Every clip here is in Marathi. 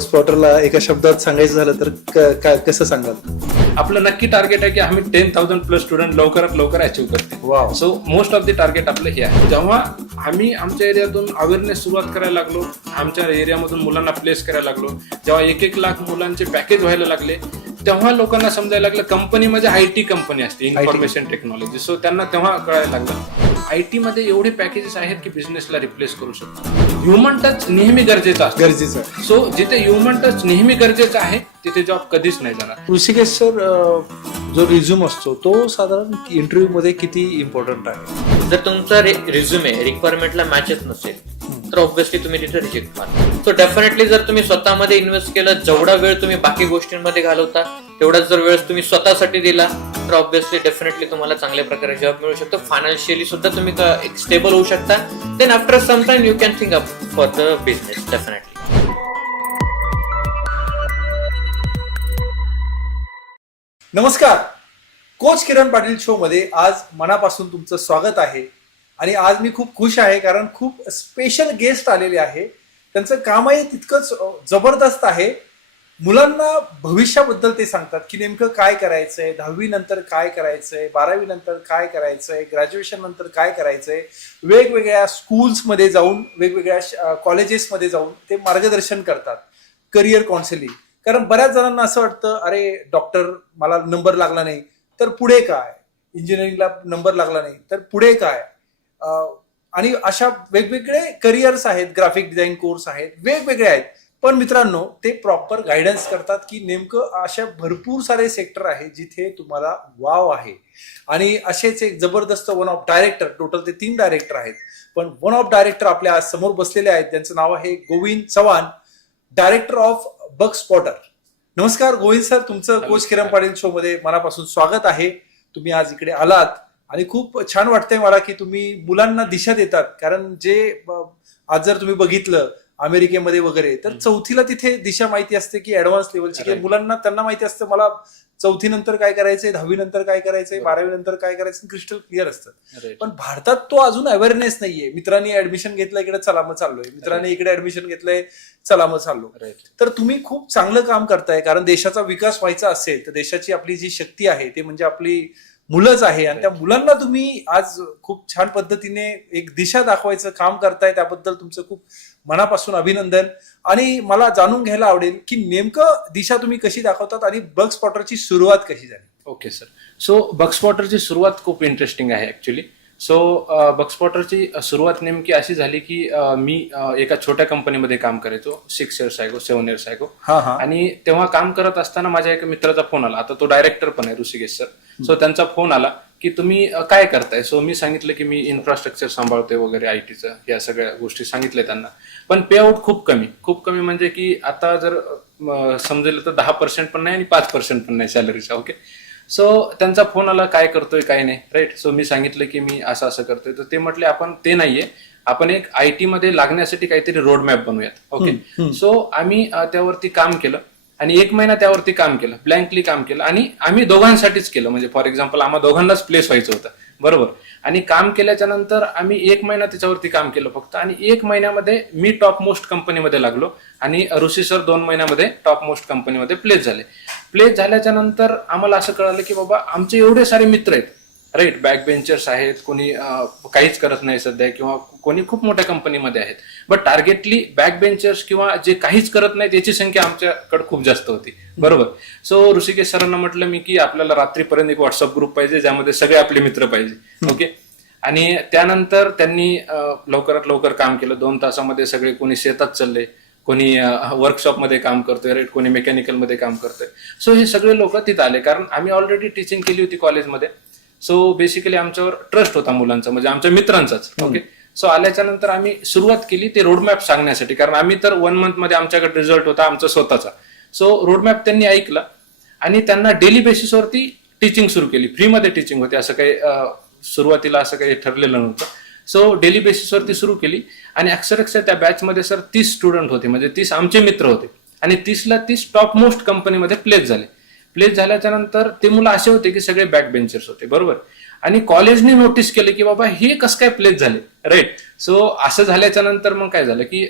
स्पॉटरला एका शब्दात सांगायचं झालं तर कसं सांगाल? आपलं नक्की टार्गेट आहे की आम्ही 10,000 प्लस स्टुडंट लवकरात लवकर अचीव्ह करते. Wow. So most of the target आपलं हे आहे. जेव्हा आम्ही आमच्या एरियातून अवेअरनेस सुरुवात करायला लागलो, आमच्या एरियामधून मुलांना प्लेस करायला लागलो, जेव्हा 1-1 लाख मुलांचे पॅकेज व्हायला लागले, तेव्हा लोकांना समजायला लागलं कंपनी म्हणजे IT कंपनी असते, इन्फॉर्मेशन टेक्नॉलॉजी. सो त्यांना तेव्हा कळायला लागलं IT मध्ये एवढे पॅकेजेस आहेत की बिझनेसला रिप्लेस करू शकतो. ह्युमन टच नेहमी गरजेचा असतो. गरजेचं आहे. सो जिथे ह्युमन टच नेहमी गरजेचा आहे तिथे जॉब कधीच नाही जाणार. ऋषिकेश सर, जो रिझ्यूम असतो तो साधारण इंटरव्ह्यू मध्ये किती इम्पॉर्टंट आहे? जर तुमचा रिझ्युमे रिक्वायरमेंटला मॅचच नसेल तर ऑब्व्हियसली तुम्ही तिथे रिजेक्ट व्हाल. सो डेफिनेटली जर तुम्ही स्वतःमध्ये इन्व्हेस्ट केलं, जेवढा वेळ तुम्ही बाकी गोष्टींमध्ये घालवता तेवढाच जर वेळ तुम्ही स्वतःसाठी दिला तर ऑब्व्हियसली डेफिनेटली तुम्हाला चांगल्या प्रकारे जॉब मिळू शकतो. फायनान्शियली सुद्धा तुम्ही एक स्टेबल होऊ शकता. Then after some time you can think up for the business definitely. नमस्कार, कोच किरण पाटील शो मध्ये आज मनापासून तुमचं स्वागत आहे. आणि आज मी खूप खुश आहे कारण खूप स्पेशल गेस्ट आलेले आहे. त्यांचं कामही तितकंच जबरदस्त आहे. मुलांना भविष्याबद्दल ते सांगतात की नेमकं काय करायचंय, 10वी नंतर काय करायचंय, 12वी नंतर काय करायचंय, ग्रॅज्युएशन नंतर काय करायचंय. वेगवेगळ्या स्कूल्समध्ये जाऊन, वेगवेगळ्या कॉलेजेसमध्ये जाऊन ते मार्गदर्शन करतात. Career counselling. कारण बऱ्याच जणांना असं वाटतं, अरे डॉक्टर मला नंबर लागला नाही तर पुढे काय, इंजिनिअरिंगला नंबर लागला नाही तर पुढे काय. आणि अशा वेगवेगळे करिअर्स आहेत, ग्राफिक डिझाईन कोर्स आहेत, वेगवेगळे आहेत. पण मित्रांनो, ते प्रॉपर गायडन्स करतात की नेमकं अशा भरपूर सारे सेक्टर आहेत जिथे तुम्हाला वाव आहे. आणि असेच एक जबरदस्त वन ऑफ डायरेक्टर, टोटल ते 3 डायरेक्टर आहेत, पण वन ऑफ डायरेक्टर आपल्या आज समोर बसलेले आहेत. त्यांचं नाव आहे Govind Chavan, director of bug spotter. नमस्कार गोविंद सर, तुमचं कोच किरण पाटील शो मध्ये मनापासून स्वागत आहे. तुम्ही आज इकडे आलात आणि खूप छान वाटतंय मला की तुम्ही मुलांना दिशा देतात. कारण जे आज जर तुम्ही बघितलं अमेरिकेमध्ये वगैरे तर 4थीला तिथे दिशा माहिती असते की ऍडव्हान्स लेवलची, की मुलांना त्यांना माहिती असतं मला 4थी नंतर काय करायचंय, 10वी नंतर काय करायचंय, 12वी नंतर काय करायचं, क्रिस्टल क्लिअर असतं. पण भारतात तो अजून अवेअरनेस नाहीये. मित्रांनी ऍडमिशन घेतलं इकडे, चला मग चाललोय, मित्रांनी इकडे ऍडमिशन घेतलंय, चला मग चाललो. तर तुम्ही खूप चांगलं काम करताय. कारण देशाचा विकास व्हायचा असेल तर देशाची आपली जी शक्ती आहे ते म्हणजे आपली मुलंच आहे. आणि त्या मुलांना तुम्ही आज खूप छान पद्धतीने एक दिशा दाखवायचं काम करताय. त्याबद्दल तुमचं खूप मनापासून अभिनंदन. आणि मला जाणून घ्यायला आवडेल की नेमकं दिशा तुम्ही कशी दाखवतात आणि बग स्पॉटरची सुरुवात कशी झाली? Okay sir. सो बग स्पॉटरची सुरुवात खूप इंटरेस्टिंग आहे ऍक्च्युली. सो बग स्पॉटरची सुरुवात नेमकी अशी झाली की मी एका छोट्या कंपनीमध्ये काम करायचो 6 इयर्स अगो, 7 इयर्स अगो. आणि तेव्हा काम करत असताना माझ्या एका मित्राचा फोन आला. आता तो डायरेक्टर पण आहे, ऋषिकेश सर. सो त्यांचा फोन आला की तुम्ही काय करताय. सो मी सांगितलं की मी इन्फ्रास्ट्रक्चर सांभाळतोय वगैरे ITचं, या सगळ्या गोष्टी सांगितल्या त्यांना. पण पे आउट खूप कमी म्हणजे की आता जर समजेल तर 10% पण नाही आणि 5% पण नाही सॅलरीचा. ओके. सो त्यांचा फोन आला, काय करतोय काय नाही, राईट. सो मी सांगितलं की मी असं करतोय. तर ते म्हटले आपण ते नाहीये, आपण एक IT मध्ये लागण्यासाठी काहीतरी रोड मॅप बनवूयात. ओके. सो आम्ही त्यावरती काम केलं आणि 1 महिना त्यावरती काम केलं, ब्लँकली काम केलं. आणि आम्ही दोघांसाठीच केलं, म्हणजे फॉर एक्झाम्पल आम्हा दोघांनाच प्लेस व्हायचं होतं, बरोबर. आणि काम केल्याच्या नंतर आम्ही 1 महिना त्याच्यावरती काम केलं फक्त. आणि 1 महिन्यामध्ये मी टॉप मोस्ट कंपनीमध्ये लागलो आणि ऋषी सर 2 महिन्यामध्ये टॉप मोस्ट कंपनीमध्ये प्लेस झाले. प्लेस झाल्याच्या नंतर आम्हाला असं कळालं की बाबा आमचे एवढे सारे मित्र आहेत, राईट. बॅक बेंचर्स आहेत, कोणी काहीच करत नाही सध्या, किंवा कोणी खूप मोठ्या कंपनीमध्ये आहेत. बट टार्गेटली बॅक बेंचर्स किंवा जे काहीच करत नाहीत याची संख्या आमच्याकडे खूप जास्त होती, बरोबर. सो ऋषिकेश सरांना म्हटलं मी की आपल्याला रात्रीपर्यंत एक व्हॉट्सअप ग्रुप पाहिजे ज्यामध्ये सगळे आपले मित्र पाहिजे. ओके. आणि त्यानंतर त्यांनी लवकरात लवकर काम केलं. 2 तासामध्ये सगळे, कोणी शेतात चालले, कोणी वर्कशॉपमध्ये काम करतोय, राईट, कोणी मेकॅनिकलमध्ये काम करतोय. सो हे सगळे लोक तिथं आले कारण आम्ही ऑलरेडी टीचिंग केली होती कॉलेजमध्ये. सो बेसिकली आमच्यावर ट्रस्ट होता मुलांचा, म्हणजे आमच्या मित्रांचाच. ओके. सो आल्याच्या नंतर आम्ही सुरुवात केली ते रोडमॅप सांगण्यासाठी, कारण आम्ही तर 1 मंथमध्ये आमच्याकडे रिझल्ट होता आमचा स्वतःचा. सो रोडमॅप त्यांनी ऐकला आणि त्यांना डेली बेसिसवरती टीचिंग सुरू केली. फ्रीमध्ये टीचिंग होती, असं काही सुरुवातीला असं काही ठरलेलं नव्हतं. सो डेली बेसिसवरती सुरू केली आणि अक्षरशः त्या बॅचमध्ये सर 30 स्टुडंट होते, म्हणजे 30 आमचे मित्र होते. आणि 30ला 30 टॉप मोस्ट कंपनीमध्ये प्लेस झाले. प्लेस झाल्याच्या नंतर ते मुलं असे होते की सगळे बॅक बेंचर्स होते, बरोबर. आणि कॉलेजने नोटीस केलं की बाबा हे कसं काय प्लेस झाले, राईट. सो असं झाल्याच्या नंतर मग काय झालं की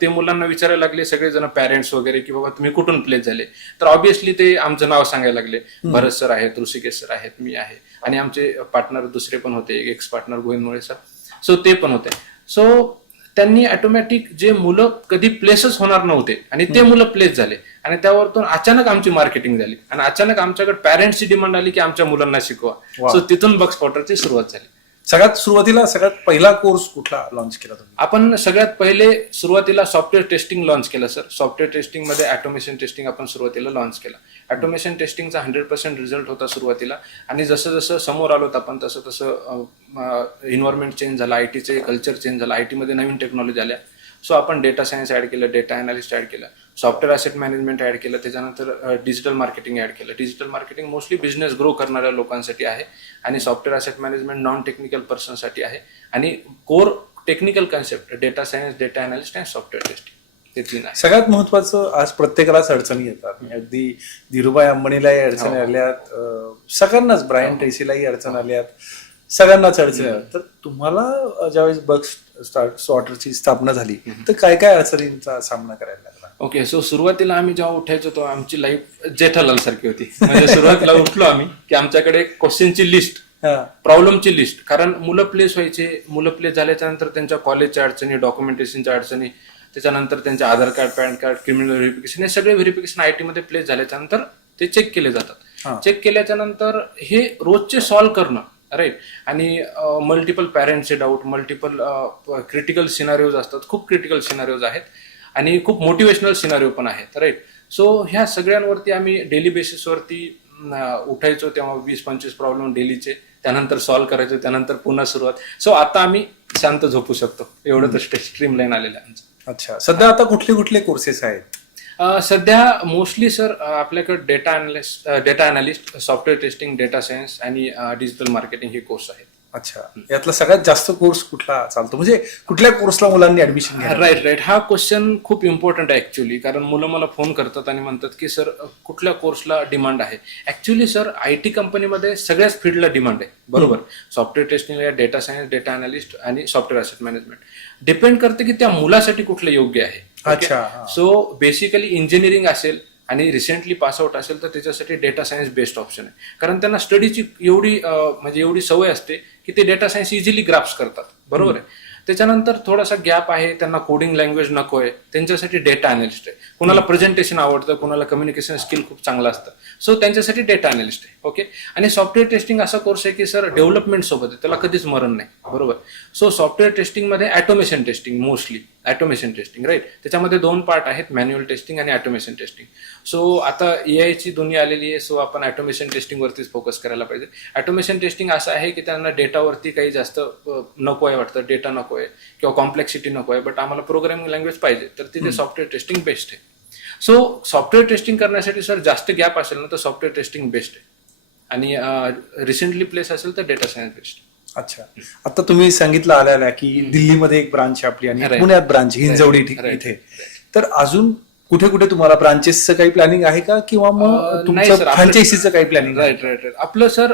ते मुलांना विचारायला लागले सगळेजण पॅरेंट्स वगैरे की बाबा तुम्ही कुठून प्लेस झाले. तर ऑब्व्हियसली ते आमचं नाव सांगायला लागले. भरत सर आहेत, ऋषिकेश सर आहेत, मी आहे आणि आमचे पार्टनर दुसरे पण होते, एक ex partner Govind sir, so ते पण होते. सो त्यांनी ऑटोमॅटिक जे मुलं कधी प्लेसच होणार नव्हते आणि ते मुलं प्लेस झाले आणि त्यावरतून अचानक आमची मार्केटिंग झाली आणि अचानक आमच्याकडे पॅरेंट्सची डिमांड आली की आमच्या मुलांना शिकवा. सो तिथून बग स्पॉटरची सुरुवात झाली. सगळ्यात पहिला कोर्स कुठला लॉन्च केला तुम्ही? आपण सगळ्यात पहिले सुरुवातीला सॉफ्टवेअर टेस्टिंग लॉन्च केलं सर. सॉफ्टवेअर टेस्टिंग मध्ये ऑटोमेशन टेस्टिंग आपण सुरुवातीला लॉन्च केला. ऑटोमेशन टेस्टिंगचा 100% रिझल्ट होता सुरुवातीला आणि जसं जसं समोर आलो आपण तसं तसं एन्व्हायरमेंट चेंज झाला, आयटीचे कल्चर चेंज झालं, आयटी मध्ये नवीन टेक्नॉलॉजी आल्या. सो आपण डेटा सायन्स ऍड केलं, डेटा अनालिस्ट ऍड केलं, सॉफ्टवेअर असेट मॅनेजमेंट ऍड केलं, त्याच्यानंतर डिजिटल मार्केटिंग ऍड केलं. Digital marketing mostly business grow करणाऱ्या लोकांसाठी आहे आणि software asset management non technical पर्सनसाठी आहे आणि core technical concept data science, data analyst आणि सॉफ्टवेअर टेस्टिंग हे तीन आहे. सगळ्यात महत्वाचं, आज प्रत्येकालाच अडचणी येतात. अगदी धीरूभाई अंबानीलाही अडचणी आल्यात, सगळ्यांनाच, ब्रायन ट्रेसीलाही अडचण आल्यात, सगळ्यांनाच अडचणी आल्यात. तर तुम्हाला ज्यावेळेस बग स्पॉटरची स्थापना झाली तर काय काय अडचणींचा सामना करायला लागला? ओके, सो सुरुवातीला आम्ही जेव्हा उठायचो तेव्हा आमची लाईफ जेठालाल सारखी होती. म्हणजे सुरुवातीला उठलो आम्ही की आमच्याकडे क्वेश्चनची लिस्ट, प्रॉब्लेमची लिस्ट, कारण मुलं प्लेस व्हायचे. मुलं प्लेस झाल्याच्या नंतर त्यांच्या कॉलेजच्या अडचणी, डॉक्युमेंटेशनच्या अडचणी, त्याच्यानंतर त्यांचे Aadhaar card, PAN card, criminal verification, हे सगळे व्हेरिफिकेशन आयटी मध्ये प्लेस झाल्याच्या नंतर ते चेक केले जातात. चेक केल्याच्या नंतर हे रोजचे सॉल्व्ह करणं, राईट. आणि मल्टिपल पॅरेंट्सचे डाऊट, मल्टिपल क्रिटिकल सिनारिओज असतात, खूप क्रिटिकल सिनारिओज आहेत आणि खूप मोटिवेशनल सिनारिओ पण आहेत, राईट. सो ह्या सगळ्यांवरती आम्ही डेली बेसिसवरती उठायचो. तेव्हा 20-25 प्रॉब्लेम डेलीचे, त्यानंतर सॉल्व्ह करायचो, त्यानंतर पुन्हा सुरुवात. सो आता आम्ही शांत झोपू शकतो, एवढं तर स्ट्रीम लाईन आलेलं आहे. अच्छा, सध्या आता कुठले कुठले कोर्सेस आहेत? सध्या मोस्टली सर आपल्याकडे data analyst, software testing, data science आणि डिजिटल मार्केटिंग हे कोर्स आहेत. अच्छा, यातला सगळ्यात जास्त कोर्स कुठला चालतो, म्हणजे कुठल्या कोर्सला मुलांनी ऍडमिशन घ्यायला? राईट. हा क्वेश्चन खूप इम्पॉर्टंट आहे ऍक्च्युली, कारण मुलं मला फोन करतात आणि म्हणतात की सर कुठल्या कोर्सला डिमांड आहे. ऍक्च्युली सर आयटी कंपनीमध्ये सगळ्याच फील्डला डिमांड आहे, बरोबर. Software testing, data science, data analyst आणि सॉफ्टवेअर असेट मॅनेजमेंट. डिपेंड करते की त्या मुलासाठी कुठलं योग्य आहे. अच्छा. सो बेसिकली इंजिनिअरिंग असेल आणि रिसेंटली पास आउट असेल तर त्याच्यासाठी डेटा सायन्स बेस्ट ऑप्शन आहे, कारण त्यांना स्टडीची एवढी सवय असते की ते डेटा सायन्स इझिली ग्राफ्स करतात, बरोबर आहे. त्याच्यानंतर थोडासा गॅप आहे, त्यांना कोडिंग लँग्वेज नको आहे, त्यांच्यासाठी डेटा अनालिस्ट आहे. कुणाला प्रेझेंटेशन आवडतं, कुणाला कम्युनिकेशन स्किल खूप चांगलं असतं, सो त्यांच्यासाठी डेटा अनालिस्ट आहे. ओके. आणि सॉफ्टवेअर टेस्टिंग असा कोर्स आहे की सर डेव्हलपमेंट सोबत आहे, त्याला कधीच मरण नाही, बरोबर. सो सॉफ्टवेअर टेस्टिंगमध्ये automation testing, mostly automation testing, right. त्याच्यामध्ये 2 पार्ट आहेत, मॅन्युअल टेस्टिंग आणि ऑटोमेशन टेस्टिंग. सो आता AI ची दुनिया आलेली आहे, सो आपण ऑटोमेशन टेस्टिंग वरतीच फोकस करायला पाहिजे. ऑटोमेशन टेस्टिंग असं आहे की त्यांना डेटावरती काही जास्त नको आहे वाटतं, डेटा नको आहे किंवा कॉम्प्लेक्सिटी नको आहे, बट आम्हाला प्रोग्रामिंग लँग्वेज पाहिजे, तर तिथे सॉफ्टवेअर टेस्टिंग बेस्ट आहे. सो सॉफ्टवेअर टेस्टिंग करण्यासाठी सर जास्त गॅप असेल ना तर सॉफ्टवेअर टेस्टिंग बेस्ट आहे आणि रिसेंटली प्लेस असेल तर डेटा सायन्स बेस्ट. अच्छा, आता तुम्ही सांगितलं आल्या की दिल्लीमध्ये एक ब्रांच आहे आपली आणि पुण्यात ब्रांच हिंजवडी इथे, तर अजून कुठे कुठे तुम्हाला ब्रांचेसचं काही प्लॅनिंग आहे का, किंवा मग तुमचं फ्रँचायझीचं काही प्लॅनिंग? राईट. आपलं सर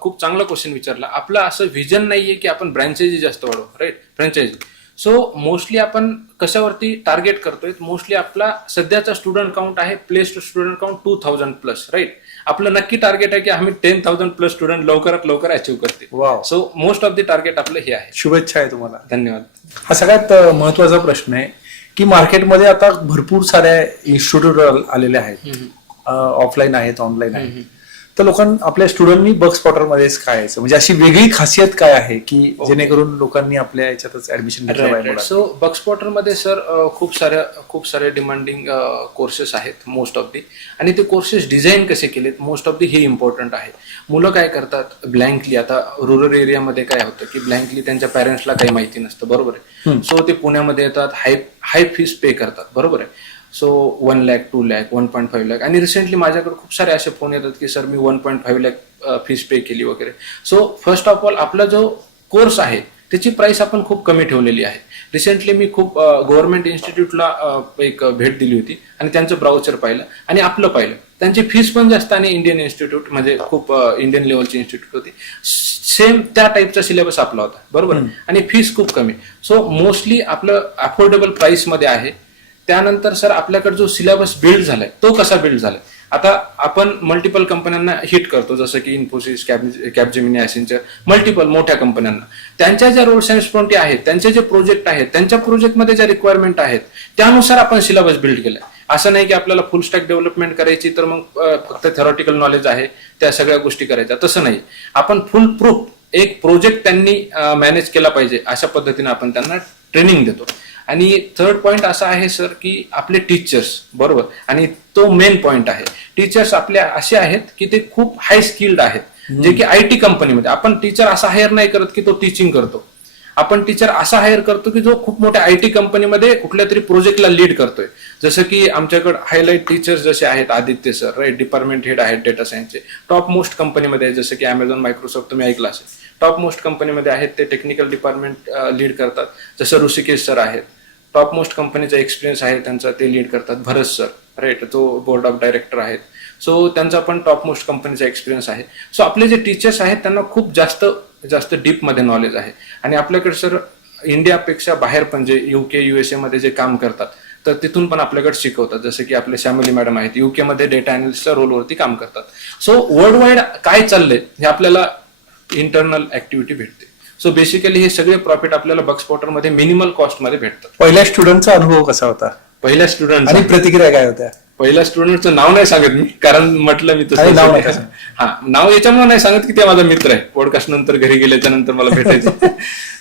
खूप चांगला क्वेश्चन विचारला. आपलं असं व्हिजन नाहीये की आपण ब्रँचेस जास्त वाढवू, राईट, फ्रँचायझी. सो मोस्टली आपण कशावरती टार्गेट करतोय, मोस्टली आपला सध्याचा स्टुडंट काउंट आहे, प्लेस्ड स्टुडंट काउंट 2000+, राईट. आपलं नक्की टार्गेट आहे की आम्ही 10,000+ स्टुडंट लवकरात लवकर अचीव्ह करते. So most of the target आपलं हे आहे. शुभेच्छा आहे तुम्हाला. धन्यवाद. हा सगळ्यात महत्वाचा प्रश्न आहे की मार्केटमध्ये आता भरपूर साऱ्या इन्स्टिट्यूट आलेले आहेत, ऑफलाईन आहेत, ऑनलाईन आहेत. तर आपल्या स्टुडंटनी बग स्पॉटर मध्येच काय आहे, म्हणजे अशी वेगळी खासियत काय आहे की जेणेकरून लोकांनी आपल्या याच्यातच ऍडमिशन घेतलं पाहिजे? सो बग स्पॉटर मध्ये सर खूप साऱ्या डिमांडिंग कोर्सेस आहेत, मोस्ट ऑफ दी. आणि ते कोर्सेस डिझाईन कसे केलेत, मोस्ट ऑफ दी हे इम्पॉर्टंट आहे. मुलं काय करतात ब्लँकली, आता रूरल एरियामध्ये काय होतं की ब्लँकली त्यांच्या पॅरेंट्सला काही माहिती नसतं, बरोबर आहे. सो ते पुण्यामध्ये येतात, हाय फीस पे करतात, बरोबर आहे. सो 1 लाख, 2 लाख, 1.5 लाख. आणि रिसेंटली माझ्याकडे खूप सारे असे फोन येतात की सर मी 1.5 लाख फीस पे केली वगैरे. सो फर्स्ट ऑफ ऑल आपला जो कोर्स आहे त्याची प्राइस आपण खूप कमी ठेवलेली आहे. रिसेंटली मी खूप गव्हर्नमेंट इन्स्टिट्यूटला एक भेट दिली होती आणि त्यांचं ब्राउचर पाहिलं आणि आपलं पाहिलं. त्यांची फीस पण जास्त आणि इंडियन इन्स्टिट्यूट म्हणजे खूप इंडियन लेवलची इन्स्टिट्यूट होती. सेम त्या टाईपचा सिलेबस आपला होता बरोबर आणि फीस खूप कमी. सो मोस्टली आपलं अफोर्डेबल प्राइस मध्ये आहे. त्यानंतर सर आपल्याकडे जो सिलेबस बिल्ड झालाय तो कसा बिल्ड झालाय. आता आपण मल्टिपल कंपन्यांना हिट करतो जसं की इन्फोसिस, कॅपजेमिनी, ॲसेंचर, मल्टिपल मोठ्या कंपन्यांना. त्यांच्या ज्या रोल्स अँड रिस्पॉन्सिबिलिटी आहेत, त्यांचे जे प्रोजेक्ट आहेत, त्यांच्या प्रोजेक्टमध्ये ज्या रिक्वायरमेंट आहेत त्यानुसार आपण सिलेबस बिल्ड केलाय. असं नाही की आपल्याला फुल स्टॅक डेव्हलपमेंट करायची तर मग फक्त थेरॉटिकल नॉलेज आहे त्या सगळ्या गोष्टी करायच्या, तसं नाही. आपण फुल प्रूफ एक प्रोजेक्ट त्यांनी मॅनेज केला पाहिजे अशा पद्धतीने आपण त्यांना ट्रेनिंग देतो. आणि थर्ड पॉइंट असा आहे सर की आपले टीचर्स बरोबर, आणि तो मेन पॉइंट आहे. टीचर्स आपले असे आहेत की ते खूप हाय स्किल्ड आहेत, जे की IT कंपनीमध्ये आपण टीचर असा हायर नाही करत की तो टीचिंग करतो. आपण टीचर असा हायर करतो की जो खूप मोठ्या IT कंपनीमध्ये कुठल्या तरी प्रोजेक्टला लीड करतोय. जसं की आमच्याकडे हायलाईट टीचर्स जसे आहेत Aditya sir, right, department head आहेत डेटा सायन्सचे, टॉप मोस्ट कंपनीमध्ये आहेत. जसं की अमेझॉन, मायक्रोसॉफ्ट तुम्ही ऐकलं असेल, टॉप मोस्ट कंपनीमध्ये आहेत. ते टेक्निकल डिपार्टमेंट लीड करतात. जसं ऋषिकेश सर आहेत, टॉप मोस्ट कंपनीचा एक्सपिरियन्स आहे त्यांचा, ते लीड करतात. भरत सर, राईट, तो बोर्ड ऑफ डायरेक्टर आहेत. सो त्यांचा पण टॉप मोस्ट कंपनीचा एक्सपिरियन्स आहे. सो आपले जे टीचर्स आहेत त्यांना खूप जास्त डीपमध्ये नॉलेज आहे. आणि आपल्याकडे सर इंडियापेक्षा बाहेर पण जे UK, USA मध्ये जे काम करतात तर तिथून पण आपल्याकडे शिकवतात. जसं की आपले श्यामली मॅडम आहेत, UK मध्ये डेटा अनालिस्टच्या रोलवरती काम करतात. सो वर्ल्ड वाईड काय चाललंय हे आपल्याला इंटरनल ऍक्टिव्हिटी भेटते. सो बेसिकली हे सगळे प्रॉफिट आपल्याला बक्सपॉटर मध्ये मिनिमल कॉस्ट मध्ये भेटतात. पहिल्या स्टुडंटचा अनुभव कसा होता पहिल्या स्टुडंट आणि प्रतिक्रिया काय होत्या? पहिल्या स्टुडंटचं नाव नाही सांगत मी, कारण म्हटलं मी अरे नाव नाही तसं सांगत. हा नाव याच्यामुळे नाही सांगत की ते माझा मित्र आहे. पॉडकास्ट नंतर घरी गेल्याच्या नंतर मला भेटायचे.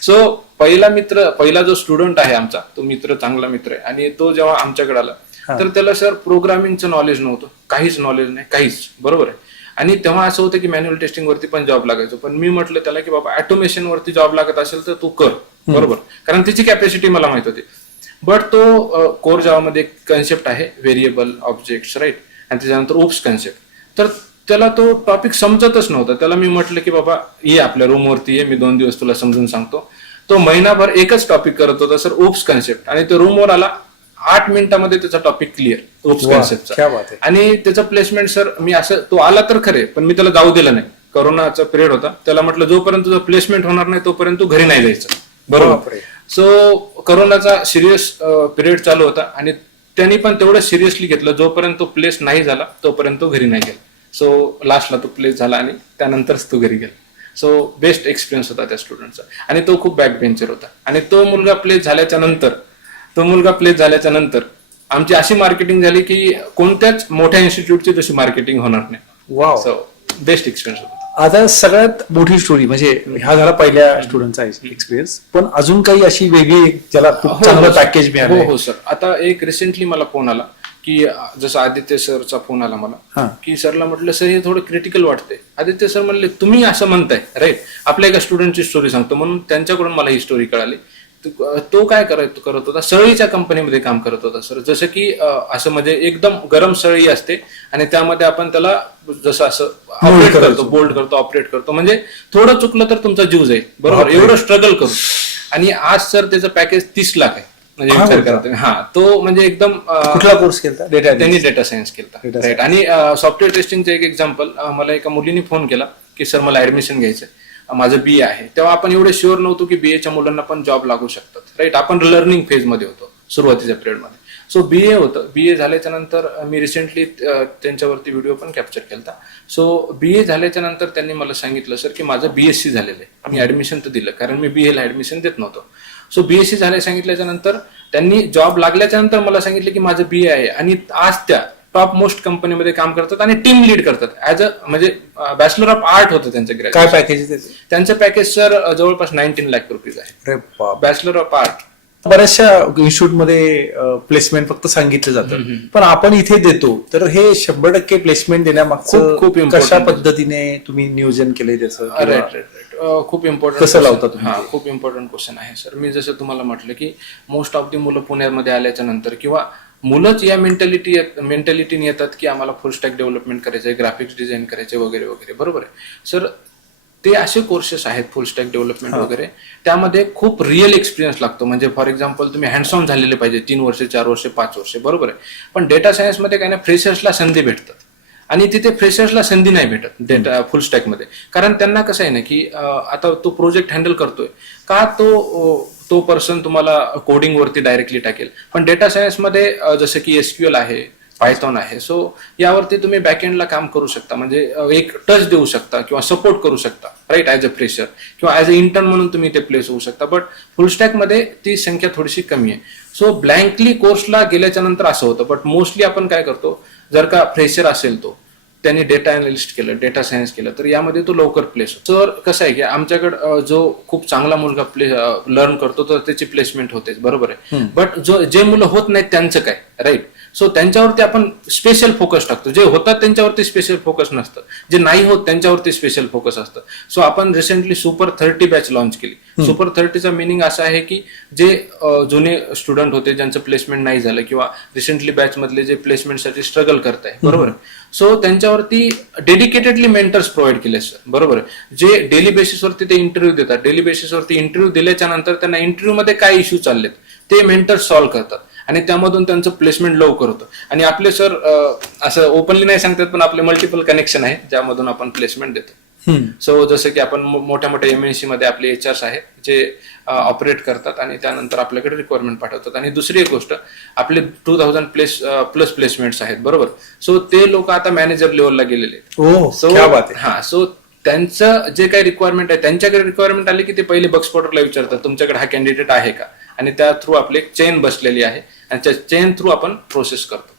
सो पहिला जो स्टुडंट आहे आमचा, तो मित्र चांगला मित्र आहे. आणि तो जेव्हा आमच्याकडे आला तर त्याला सर प्रोग्रामिंगचं नॉलेज नव्हतं, काहीच नॉलेज नाही, काहीच बरोबर आहे. आणि तेव्हा असं होतं की मॅन्युअल टेस्टिंग वरती पण जॉब लागायचो. पण मी म्हटलं त्याला की बाबा ऑटोमेशन वरती जॉब लागत असेल तर तू कर बरोबर, कारण तिची कॅपॅसिटी मला माहित होती. बट तो कोर जावामध्ये एक कन्सेप्ट आहे व्हेरिएबल ऑब्जेक्ट्स, राईट, आणि त्याच्यानंतर ओप्स कन्सेप्ट. तर त्याला तो टॉपिक समजतच नव्हता. त्याला मी म्हटलं की बाबा ये आपल्या रूमवरती ये, मी 2 दिवस तुला समजून सांगतो. तो महिनाभर एकच टॉपिक करत होता सर, ओप्स कन्सेप्ट. आणि तो रूमवर आला, 8 मिनिटामध्ये त्याचा टॉपिक क्लिअर ओप्स कन्सेप्टचा. आणि त्याचं प्लेसमेंट सर, मी असं, तो आला तर खरे पण मी त्याला जाऊ दिलं नाही. करोनाचा पिरियड होता. त्याला म्हटलं जोपर्यंत तुझं प्लेसमेंट होणार नाही तोपर्यंत तू घरी नाही जायचं बरोबर. सो करोनाचा सिरियस पिरियड चालू होता आणि त्यांनी पण तेवढं सिरियसली घेतलं. जोपर्यंत तो प्लेस नाही झाला तोपर्यंत तो घरी नाही गेला. सो लास्टला तो प्लेस झाला आणि त्यानंतरच तो घरी गेला. सो बेस्ट एक्सपिरियन्स होता त्या स्टुडंटचा. आणि तो खूप बॅक बेंचर होता. आणि तो मुलगा प्लेस झाल्याच्या नंतर आमची अशी मार्केटिंग झाली की कोणत्याच मोठ्या इन्स्टिट्यूटची तशी मार्केटिंग होणार नाही. वाव. सो बेस्ट एक्सपिरियन्स होता. आता सगळ्यात मोठी स्टोरी म्हणजे हा झाला पहिल्या स्टुडंटचा एक्सपिरियन्स, पण अजून काही अशी वेगळी ज्याला खूप चांगलं पॅकेज मिळालं? हो सर. आता एक रिसेंटली मला फोन आला की जसं आदित्य सरचा फोन आला मला की सरला म्हटलं सर हे थोडं क्रिटिकल वाटतंय. आदित्य सर म्हणले तुम्ही असं म्हणताय, राईट, आपल्या एका स्टुडंटची स्टोरी सांगतो. म्हणून त्यांच्याकडून मला ही स्टोरी कळाली. तो काय करत होता, सळीच्या कंपनीमध्ये काम करत होता सर. जसं की असं म्हणजे एकदम गरम सळी असते आणि त्यामध्ये आपण त्याला जसं असं ऑपरेट करतो, बोल्ड करतो, ऑपरेट करतो. म्हणजे थोडं चुकलं तर तुमचा जीव जाईल बरोबर, एवढं स्ट्रगल करू. आणि आज सर त्याचं पॅकेज 30 लाख आहे. म्हणजे विचार करा तुम्ही. हा, तो म्हणजे एकदम कुठला कोर्स केला? त्यांनी डेटा सायन्स केला, राईट. आणि सॉफ्टवेअर टेस्टिंगचं एक एक्झाम्पल, मला एका मुलीने फोन केला की सर मला ऍडमिशन घ्यायचंय, माझं BA आहे. तेव्हा आपण एवढे शुअर नव्हतो की BA च्या मुलांना पण जॉब लागू शकतात, राईट. आपण लर्निंग फेज मध्ये होतो सुरुवातीच्या पिरियडमध्ये. सो BA होतं. BA झाल्याच्या नंतर मी रिसेंटली त्यांच्यावरती व्हिडिओ पण कॅप्चर केला. सो BA झाल्याच्या नंतर त्यांनी मला सांगितलं सर की माझं BSc झालेलं आहे. मी ऍडमिशन तर दिलं कारण मी BA ला ऍडमिशन देत नव्हतो. सो BSc झालं सांगितल्याच्या नंतर त्यांनी जॉब लागल्याच्या नंतर मला सांगितलं की माझं BA आहे आणि आज त्या टॉप मोस्ट कंपनीमध्ये काम करतात आणि टीम लीड करतात. ऍज अ म्हणजे बॅचलर ऑफ आर्ट होतं त्यांचं ग्रॅज्युएशन. काय पॅकेज? त्यांचं पॅकेज सर जवळपास 19 लाख रुपीज आहे, बॅचलर ऑफ आर्ट. बऱ्याचशा इन्स्टिट्यूटमध्ये प्लेसमेंट फक्त सांगितलं जातं, पण आपण इथे देतो. तर हे 100% प्लेसमेंट देण्यामागचं खूप कशा पद्धतीने तुम्ही नियोजन केलंय त्याचं? राईट. खूप इम्पॉर्टंट. कसं लावता तुम्ही? हा, खूप इम्पॉर्टंट क्वेश्चन आहे सर. मी जसं तुम्हाला म्हटलं की मोस्ट ऑफ दी मुलं पुण्यामध्ये आल्याच्या नंतर किंवा मुलंच या मेंटॅलिटीने येतात की आम्हाला फुल स्टॅक डेव्हलपमेंट करायचंय, ग्राफिक्स डिझाईन करायचे वगैरे वगैरे, बरोबर आहे सर. ते असे कोर्सेस आहेत फुल स्टॅक डेव्हलपमेंट वगैरे, त्यामध्ये खूप रिअल एक्सपिरियन्स लागतो. म्हणजे फॉर एक्झाम्पल तुम्ही हँड्स ऑन झालेले पाहिजे 3 वर्ष, 4 वर्ष, 5 वर्ष, बरोबर आहे. पण डेटा सायन्समध्ये काय ना, फ्रेशर्सला संधी भेटतात. आणि तिथे फ्रेशर्सला संधी नाही भेटत डेटा फुल स्टॅक मध्ये. कारण त्यांना कसं आहे ना की आता तो प्रोजेक्ट हँडल करतोय का तो पर्सन तुम्हाला कोडिंग वरती डायरेक्टली टाकेल, पण डेटा सायन्स मध्ये जसं की SQL आहे, पायथॉन आहे, सो यावरती तुम्ही बॅकएंडला काम करू शकता, म्हणजे एक टच देऊ शकता किंवा सपोर्ट करू शकता, राईट, ॲज अ फ्रेशर किंवा ॲज अ इंटर्न म्हणून तुम्ही ते प्लेस होऊ शकता. बट फुल स्टॅक मध्ये ती संख्या थोडीशी कमी आहे. सो ब्लँकली कोर्सला गेल्याच्या नंतर असं होतं. बट मोस्टली आपण काय करतो, जर का फ्रेशर असेल तो त्यांनी डेटा अनालिस्ट केलं, डेटा सायन्स केलं, तर यामध्ये तो लवकर प्लेस होतो. तर कसं आहे की आमच्याकडे जो खूप चांगला मुलगा लर्न करतो तर त्याची प्लेसमेंट होते, बरोबर आहे. बट जे मुलं होत नाहीत त्यांचं काय, राईट. सो त्यांच्यावरती आपण स्पेशल फोकस टाकतो. जे होतात त्यांच्यावरती स्पेशल फोकस नसतं, जे नाही होत त्यांच्यावरती स्पेशल फोकस असतं. सो आपण रिसेंटली सुपर 30 बॅच लॉन्च केली. सुपर 30चा मिनिंग असं आहे की जे जुने स्टुडंट होते ज्यांचं प्लेसमेंट नाही झालं किंवा रिसेंटली बॅच मधले जे प्लेसमेंटसाठी स्ट्रगल करत आहे, बरोबर. सो त्यांच्यावरती डेडिकेटेडली मेंटर्स प्रोव्हाइड केले सर, बरोबर. जे डेली बेसिसवरती ते इंटरव्ह्यू देतात. डेली बेसिसवरती इंटरव्ह्यू दिल्याच्या नंतर त्यांना इंटरव्ह्यू मध्ये काय इश्यू चाललेत ते मेंटर्स सॉल्व्ह करतात आणि त्यामधून त्यांचं प्लेसमेंट लवकर होतं. आणि आपले सर असं ओपनली नाही सांगतात, पण आपले मल्टिपल कनेक्शन आहे ज्यामधून आपण प्लेसमेंट देतो. सो जसं की आपण मोठ्या मोठ्या MNC मध्ये आपले HRs आहेत जे ऑपरेट करतात आणि त्यानंतर आपल्याकडे रिक्वायरमेंट पाठवतात. आणि दुसरी एक गोष्ट, आपले 2000 प्लस प्लेसमेंट्स आहेत, बरोबर. सो ते लोक आता मॅनेजर लेवलला गेलेले आहेत. हा, सो त्यांचं जे काही रिक्वायरमेंट आहे, त्यांच्याकडे रिक्वायरमेंट आली की ते पहिले बगस्पॉटरला विचारतात तुमच्याकडे हा कॅन्डिडेट आहे का, आणि त्या थ्रू आपली एक चेन बसलेली आहे आणि त्या चेन थ्रू आपण प्रोसेस करतो.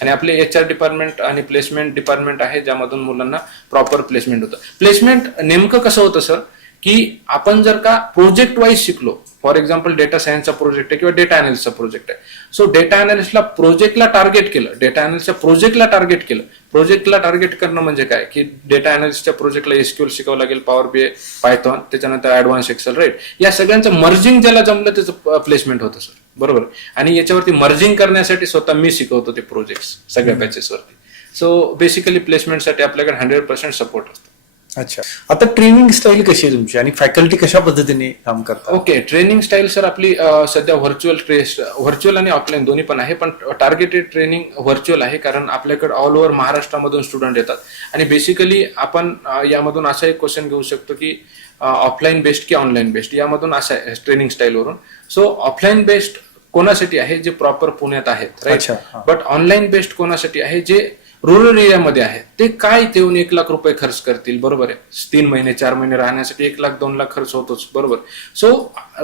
आणि आपले HR डिपार्टमेंट आणि प्लेसमेंट डिपार्टमेंट आहे ज्यामधून मुलांना प्रॉपर प्लेसमेंट होतं. प्लेसमेंट नेमकं कसं होतं सर, की आपण जर का प्रोजेक्ट वाईज शिकलो, फॉर एक्झाम्पल डेटा सायन्सचा प्रोजेक्ट आहे किंवा डेटा अनालिस्टचा प्रोजेक्ट आहे, सो डेटा अनालिस्टला प्रोजेक्टला टार्गेट केलं, डेटा अनालिस्टच्या प्रोजेक्टला टार्गेट केलं. प्रोजेक्टला टार्गेट करणं म्हणजे काय, की डेटा अनालिस्टच्या प्रोजेक्टला SQL शिकावं लागेल, पॉवर BI, पायथॉन, त्याच्यानंतर ऍडव्हान्स एक्सेल, राईट. या सगळ्यांचं मर्जिंग ज्याला जमलं त्याचं प्लेसमेंट होतं सर, बरोबर. आणि याच्यावरती मर्जिंग करण्यासाठी स्वतः मी शिकवतो ते प्रोजेक्ट्स सगळ्या बॅचेसवरती. सो बेसिकली प्लेसमेंटसाठी आपल्याकडे 100% सपोर्ट असतो. अच्छा, आता ट्रेनिंग स्टाईल कशी आहे तुमची आणि फॅकल्टी कशा पद्धतीने काम करतात? ओके, ट्रेनिंग स्टाईल सर आपली सध्या व्हर्च्युअल आणि ऑफलाईन दोन्ही पण आहे, पण टार्गेटेड ट्रेनिंग व्हर्च्युअल आहे, कारण आपल्याकडे ऑल ओव्हर महाराष्ट्रामधून स्टुडंट येतात. आणि बेसिकली आपण यामधून असा एक क्वेश्चन घेऊ शकतो की ऑफलाईन बेस्ड की ऑनलाईन बेस्ड, यामधून असा आहे ट्रेनिंग स्टाईलवरून. सो ऑफलाईन बेस्ड कोणासाठी आहे, जे प्रॉपर पुण्यात आहेत, राईट. बट ऑनलाईन बेस्ड कोणासाठी आहे, जे रुरल एरियामध्ये आहे. ते काय येऊन 1 लाख रुपये खर्च करतील, बरोबर आहे. 3 महिने 4 महिने राहण्यासाठी 1 लाख 2 लाख खर्च होतोच, बरोबर. सो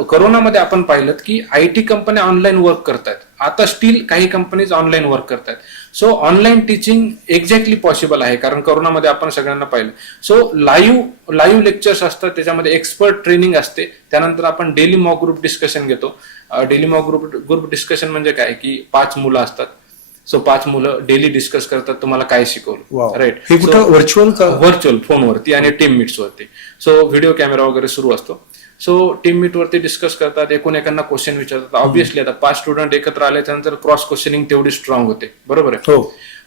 कोरोनामध्ये आपण पाहिलं की IT कंपन्या ऑनलाईन वर्क करतायत, आता स्टील काही कंपनीज ऑनलाईन वर्क करतायत. So online teaching exactly possible आहे, कारण कोरोनामध्ये आपण सगळ्यांना पाहिलं. सो लाईव्ह लेक्चर्स असतात, त्याच्यामध्ये एक्सपर्ट ट्रेनिंग असते. त्यानंतर आपण डेली मॉक ग्रुप डिस्कशन घेतो. डेली मॉक ग्रुप डिस्कशन म्हणजे काय, की 5 मुलं असतात. सो 5 मुलं डेली डिस्कस करतात तुम्हाला काय शिकवलं, राईट. हे कुठं व्हर्च्युअल फोनवरती आणि टीम मीट्स वरती. सो व्हिडिओ कॅमेरा वगैरे सुरू असतो. सो टीम मीट वरती डिस्कस करतात, एकांना क्वेश्चन विचारतात. ऑब्व्हियसली आता 5 स्टुडंट एकत्र आल्याच्यानंतर क्रॉस क्वेश्चनिंग तेवढी स्ट्रॉंग होते, बरोबर आहे.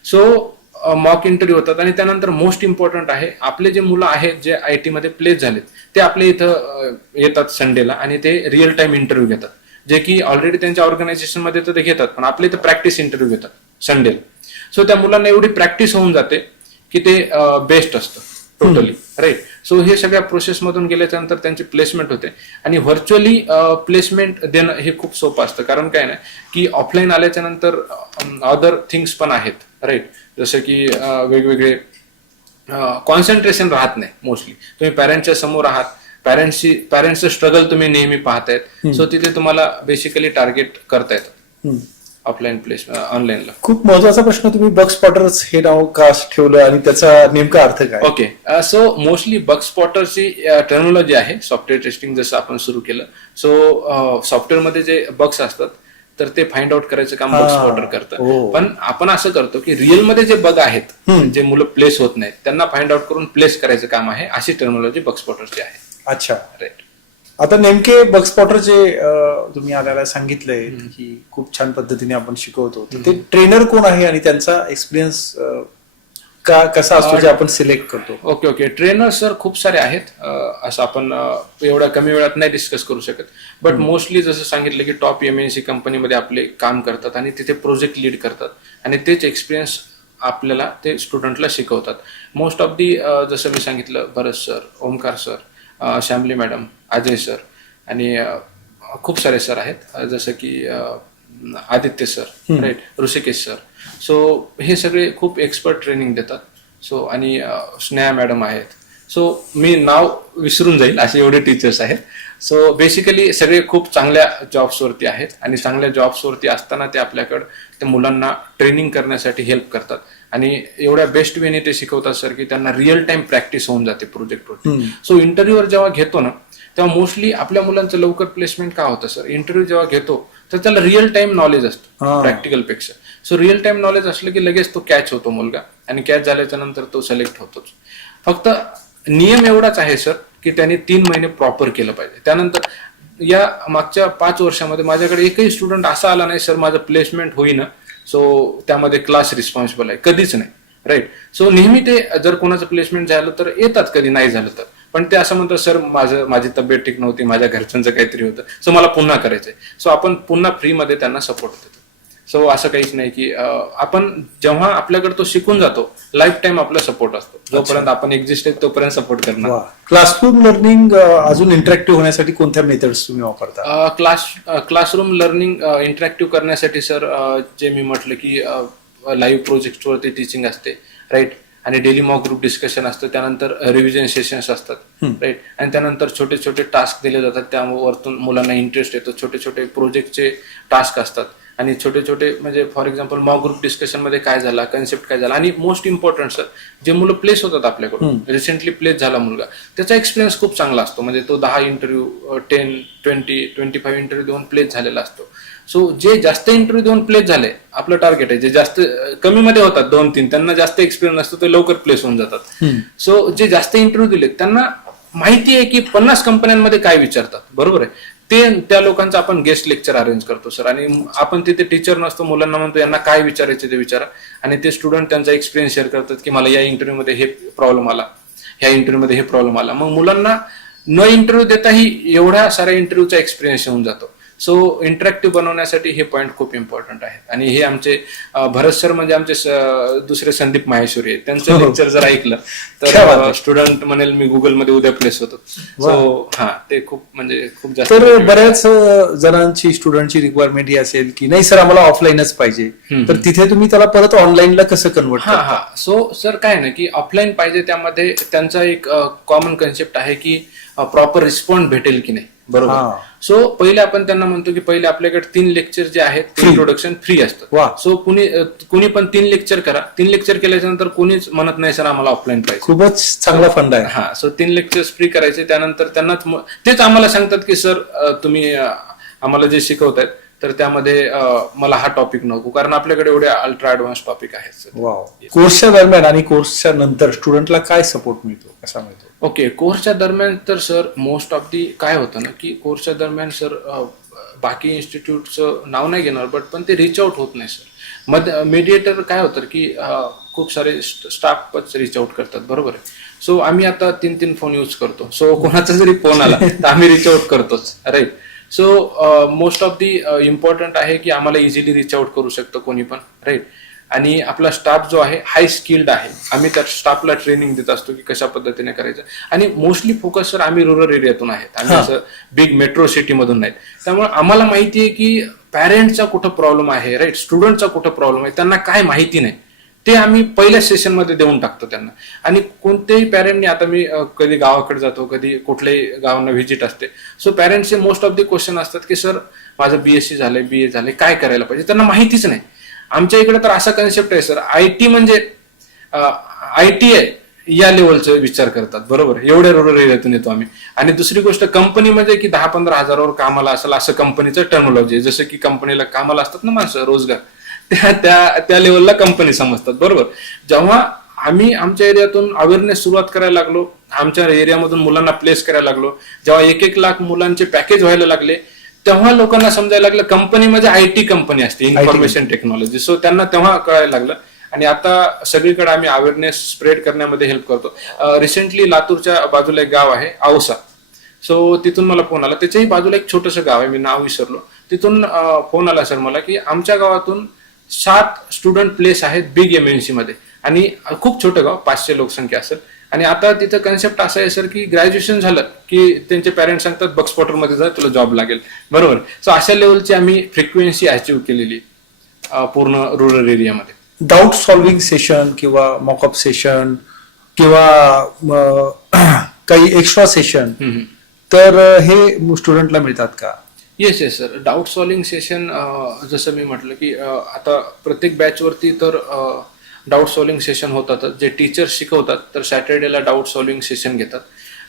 सो मॉक इंटरव्ह्यू होतात आणि त्यानंतर मोस्ट इम्पॉर्टंट आहे, आपले जे मुलं आहेत जे IT मध्ये प्लेस झालेत ते आपल्या इथं येतात संडेला आणि ते रिअल टाइम इंटरव्ह्यू घेतात, जे की ऑलरेडी त्यांच्या ऑर्गनायझेशन मध्ये तर ते घेतात, पण आपल्या इथं प्रॅक्टिस इंटरव्ह्यू घेतात संडेला. सो त्या मुलांना एवढी प्रॅक्टिस होऊन जाते की ते बेस्ट असतं टोटली, राईट. सो हे सगळ्या प्रोसेसमधून गेल्याच्या नंतर त्यांची प्लेसमेंट होते. आणि व्हर्च्युअली प्लेसमेंट देणं हे खूप सोपं असतं, कारण काय ना की ऑफलाईन आल्याच्या नंतर अदर थिंग्स पण आहेत, राईट. जसं की वेगवेगळे कॉन्सन्ट्रेशन राहत नाही. मोस्टली तुम्ही पॅरेंट्सच्या समोर आहात, पॅरेंट्सचं स्ट्रगल तुम्ही नेहमी पाहतायत. सो तिथे तुम्हाला बेसिकली टार्गेट करता येतं ऑफलाईन ऑनलाईनला. खूप महत्वाचा प्रश्न, तुम्ही बगस्पॉटर्स हे नाव का ठेवलं आणि त्याचा नेमका अर्थ काय? ओके, सो मोस्टली बगस्पॉटरची टर्मिनॉलॉजी आहे सॉफ्टवेअर टेस्टिंग जसं आपण सुरू केलं. सो सॉफ्टवेअरमध्ये जे बग्स असतात तर ते फाइंड आउट करायचं काम बगस्पॉटर करतं. पण आपण असं करतो की रिअल मध्ये जे बग आहेत, जे मुलं प्लेस होत नाहीत त्यांना फाइंड आउट करून प्लेस करायचं काम आहे, अशी टर्मिनॉलॉजी बगस्पॉटरची आहे. अच्छा, राईट. आता नेमके बगस्पॉटरचे तुम्ही आल्याला सांगितलंय की खूप छान पद्धतीने आपण शिकवतो, ते ट्रेनर कोण आहे आणि त्यांचा एक्सपिरियन्स कसा असतो जे आपण सिलेक्ट करतो? ओके, ट्रेनर सर खूप सारे आहेत, असं आपण एवढ्या कमी वेळात नाही डिस्कस करू शकत. बट मोस्टली जसं सांगितलं की टॉप MNC कंपनीमध्ये आपले काम करतात आणि तिथे प्रोजेक्ट लीड करतात आणि तेच एक्सपिरियन्स आपल्याला ते स्टुडंटला शिकवतात. मोस्ट ऑफ दी जसं मी सांगितलं, Bharat sir, Omkar sir, Shyamali madam, Ajay sir आणि खूप सारे सर आहेत, जसं की Aditya sir, right, Rishikesh sir. So हे सगळे खूप एक्सपर्ट ट्रेनिंग देतात. सो आणि स्नेहा मॅडम आहेत. सो मी नाव विसरून जाईल असे एवढे टीचर्स आहेत. सो बेसिकली सगळे खूप चांगल्या जॉब्सवरती आहेत आणि चांगल्या जॉब्सवरती असताना ते आपल्याकडे त्या मुलांना ट्रेनिंग करण्यासाठी हेल्प करतात आणि एवढ्या बेस्ट वेने ते शिकवतात सर की त्यांना रिअल टाइम प्रॅक्टिस होऊन जाते प्रोजेक्टवरती. सो इंटरव्ह्यूवर जेव्हा घेतो ना तेव्हा मोस्टली आपल्या मुलांचं लवकर प्लेसमेंट का होतं सर, इंटरव्ह्यू जेव्हा घेतो तर त्याला रिअल टाइम नॉलेज असतं प्रॅक्टिकल पेक्षा. सो रिअल टाइम नॉलेज असलं की लगेच तो कॅच होतो मुलगा आणि कॅच झाल्याच्या नंतर तो सिलेक्ट होतोच. फक्त नियम एवढाच आहे सर की त्याने 3 महिने प्रॉपर केलं पाहिजे. त्यानंतर या मागच्या 5 वर्षामध्ये माझ्याकडे एकही स्टुडंट असा आला नाही सर माझं प्लेसमेंट होईना, सो त्यामध्ये क्लास रिस्पॉन्सिबल आहे, कधीच नाही, राईट. सो नेहमी ते जर कोणाचं प्लेसमेंट झालं तर येतात, कधी नाही झालं तर. पण ते असं म्हणतात सर माझी तब्येत ठीक नव्हती, माझ्या घरच्यांचं काहीतरी होतं, सो मला पुन्हा करायचंय. सो आपण पुन्हा फ्रीमध्ये त्यांना सपोर्ट देतो. सो असं काहीच नाही की आपण जेव्हा आपल्याकडे तो शिकून जातो लाईफ टाईम आपला सपोर्ट असतो. जोपर्यंत आपण एक्झिस्ट आहे तोपर्यंत सपोर्ट करणार. क्लासरूम लर्निंग अजून इंटरॅक्टिव्ह होण्यासाठी कोणत्या मेथड्स तुम्ही वापरता? क्लासरूम लर्निंग इंटरॅक्टिव्ह करण्यासाठी सर जे मी म्हटलं की लाईव्ह प्रोजेक्टवरती टीचिंग असते, राईट, आणि डेली मॉक ग्रुप डिस्कशन असतं, त्यानंतर रिव्हिजन सेशन्स असतात, राईट, आणि त्यानंतर छोटे छोटे टास्क दिले जातात, त्यावरतून मुलांना इंटरेस्ट येतो. छोटे छोटे प्रोजेक्टचे टास्क असतात आणि छोटे छोटे म्हणजे for example mock group discussion मध्ये काय झाला, कन्सेप्ट काय झाला, आणि मोस्ट इम्पॉर्टंट सर जे मुलं प्लेस होतात आपल्याकडून, रिसेंटली प्लेस झाला मुलगा, त्याचा एक्सपिरियन्स खूप चांगला असतो. म्हणजे तो 10 इंटरव्ह्यू, 10, 20, 25 इंटरव्ह्यू देऊन प्लेस झालेला असतो. सो जे जास्त इंटरव्ह्यू देऊन प्लेस झाले, आपलं टार्गेट आहे, जे जास्त कमी मध्ये होतात 2-3, त्यांना जास्त एक्सपिरियन्स असतो, ते लवकर प्लेस होऊन जातात. सो जे जास्त इंटरव्ह्यू दिले त्यांना माहिती आहे की 50 कंपन्यांमध्ये काय विचारतात, बरोबर आहे, त्या लोकांचं आपण गेस्ट लेक्चर अरेंज करतो सर. आणि आपण तिथे टीचर नसतो, मुलांना म्हणतो यांना काय विचारायचे ते विचारा, आणि ते स्टुडंट त्यांचा एक्सपिरियन्स शेअर करतात की मला या इंटरव्ह्यू मध्ये हे प्रॉब्लेम आला, ह्या इंटरव्ह्यू मध्ये हे प्रॉब्लेम आला. मग मुलांना न इंटरव्ह्यू देताही एवढ्या साऱ्या इंटरव्ह्यूचा एक्सपिरियन्स येऊन जातो. सो इंटरॅक्टिव्ह बनवण्यासाठी हे पॉईंट खूप इम्पॉर्टंट आहेत. आणि हे आमचे भरत सर म्हणजे आमचे दुसरे संदीप माहेश्वरी आहेत, त्यांचं लेक्चर जर ऐकलं तर स्टुडंट म्हणेल मी गुगलमध्ये उद्या प्लेस होतो. सो हा, ते खूप म्हणजे खूप जास्त. तर बऱ्याच जणांची स्टुडंटची रिक्वायरमेंट ही असेल की नाही सर आम्हाला ऑफलाईनच पाहिजे, तर तिथे तुम्ही त्याला परत ऑनलाईनला कसं कन्वर्ट करता? हा, सो सर काय ना की ऑफलाईन पाहिजे, त्यामध्ये त्यांचा एक कॉमन कन्सेप्ट आहे की प्रॉपर रिस्पॉन्स भेटेल की नाही, बरोबर. सो पहिले आपण त्यांना म्हणतो की पहिले आपल्याकडे 3 लेक्चर जे आहेत ते इंट्रोडक्शन फ्री असतं. सो कुणी पण 3 लेक्चर करा. 3 लेक्चर केल्याच्या नंतर कोणीच म्हणत नाही सर आम्हाला ऑफलाईन पाहिजे. खूपच चांगला फंड आहे. हा, सो 3 लेक्चर्स फ्री करायचे. त्यानंतर त्यांनाच तेच आम्हाला सांगतात की सर तुम्ही आम्हाला जे शिकवतायत तर त्यामध्ये मला हा टॉपिक नको, कारण आपल्याकडे एवढे अल्ट्रा ऍडव्हान्स टॉपिक आहेत. कोर्सच्या दरम्यान आणि कोर्सच्या नंतर स्टुडंटला काय सपोर्ट मिळतो, कसा मिळतो? ओके, कोर्सच्या दरम्यान तर सर मोस्ट ऑफ दी काय होतं ना की कोर्सच्या दरम्यान सर बाकी इन्स्टिट्यूटचं नाव नाही घेणार, पण ते रिच आउट होत नाही सर. मीडिएटर काय होतं की खूप सारे स्टाफच रिच आउट करतात, बरोबर आहे. सो आम्ही आता 3 फोन यूज करतो. सो कोणाचा जरी फोन आला तर आम्ही रिच आउट करतोच, right. So most of the important आहे की आम्हाला इझिली रिच आउट करू शकतो कोणी पण, राईट. आणि आपला स्टाफ जो आहे हाय स्किल्ड आहे. आम्ही त्या स्टाफला ट्रेनिंग देत असतो की कशा पद्धतीने करायचं. आणि मोस्टली फोकस सर आम्ही रुरल एरियातून आहेत, आम्ही असं बिग मेट्रो सिटी मधून नाहीत. त्यामुळे आम्हाला माहिती आहे की पॅरेंटचा कुठं प्रॉब्लेम आहे, राईट, स्टुडंटचा कुठं प्रॉब्लेम आहे, त्यांना काय माहिती नाही ते आम्ही पहिल्या सेशनमध्ये देऊन टाकतो त्यांना. आणि कोणत्याही पॅरेंटनी, आता मी कधी गावाकडे जातो, कधी कुठल्याही गावांना व्हिजिट असते, सो पॅरेंट्सचे मोस्ट ऑफ दी क्वेश्चन असतात की सर माझं BSc झालंय, BA झालंय, काय करायला पाहिजे, त्यांना माहितीच नाही. आमच्या इकडे तर असा कन्सेप्ट आहे सर, IT म्हणजे ITI या लेवलचा विचार करतात, बरोबर, एवढ्या रुरल एरियातून येतो आम्ही. आणि दुसरी गोष्ट कंपनी म्हणजे की 10-15 हजारावर कामाला असेल असं कंपनीचं टर्मोलॉजी, जसं की कंपनीला कामाला असतात ना माणसं, रोजगार, त्या लेवलला कंपनी समजतात, बरोबर. जेव्हा आम्ही आमच्या एरियातून अवेअरनेस सुरुवात करायला लागलो, आमच्या एरियामधून मुलांना प्लेस करायला लागलो, जेव्हा 1-1 लाख मुलांचे पॅकेज व्हायला लागले, तेव्हा लोकांना समजायला लागलं कंपनी म्हणजे IT कंपनी असते, इन्फॉर्मेशन टेक्नॉलॉजी. सो त्यांना तेव्हा कळायला लागलं. आणि आता सगळीकडे आम्ही अवेअरनेस स्प्रेड करण्यामध्ये हेल्प करतो. रिसेंटली लातूरच्या बाजूला एक गाव आहे औसा, सो तिथून मला फोन आला. त्याच्याही बाजूला एक छोटंसं गाव आहे, मी नाव विसरलो, तिथून फोन आला सर मला की आमच्या गावातून 7 स्टुडंट प्लेस आहेत बिग MNC मध्ये, आणि खूप छोटं गाव, 500 लोकसंख्या असेल. आणि आता तिथं कन्सेप्ट असा आहे सर की ग्रॅज्युएशन झालं की त्यांचे पॅरेंट्स सांगतात बग स्पॉटरमध्ये जा, तुला जॉब लागेल, बरोबर. सो अशा लेवलची आम्ही फ्रिक्वेन्सी अचीव्ह केलेली पूर्ण रुरल एरियामध्ये. डाऊट सॉल्व्हिंग सेशन किंवा मॉकअप सेशन किंवा काही एक्स्ट्रा सेशन तर हे स्टुडंटला मिळतात का? Yes sir. Doubt solving session जसं मी म्हटलं की आता प्रत्येक बॅचवरती तर डाऊट सॉल्व्हिंग सेशन होतातच. जे टीचर शिकवतात तर सॅटर्डेला डाऊट सॉल्व्हिंग सेशन घेतात,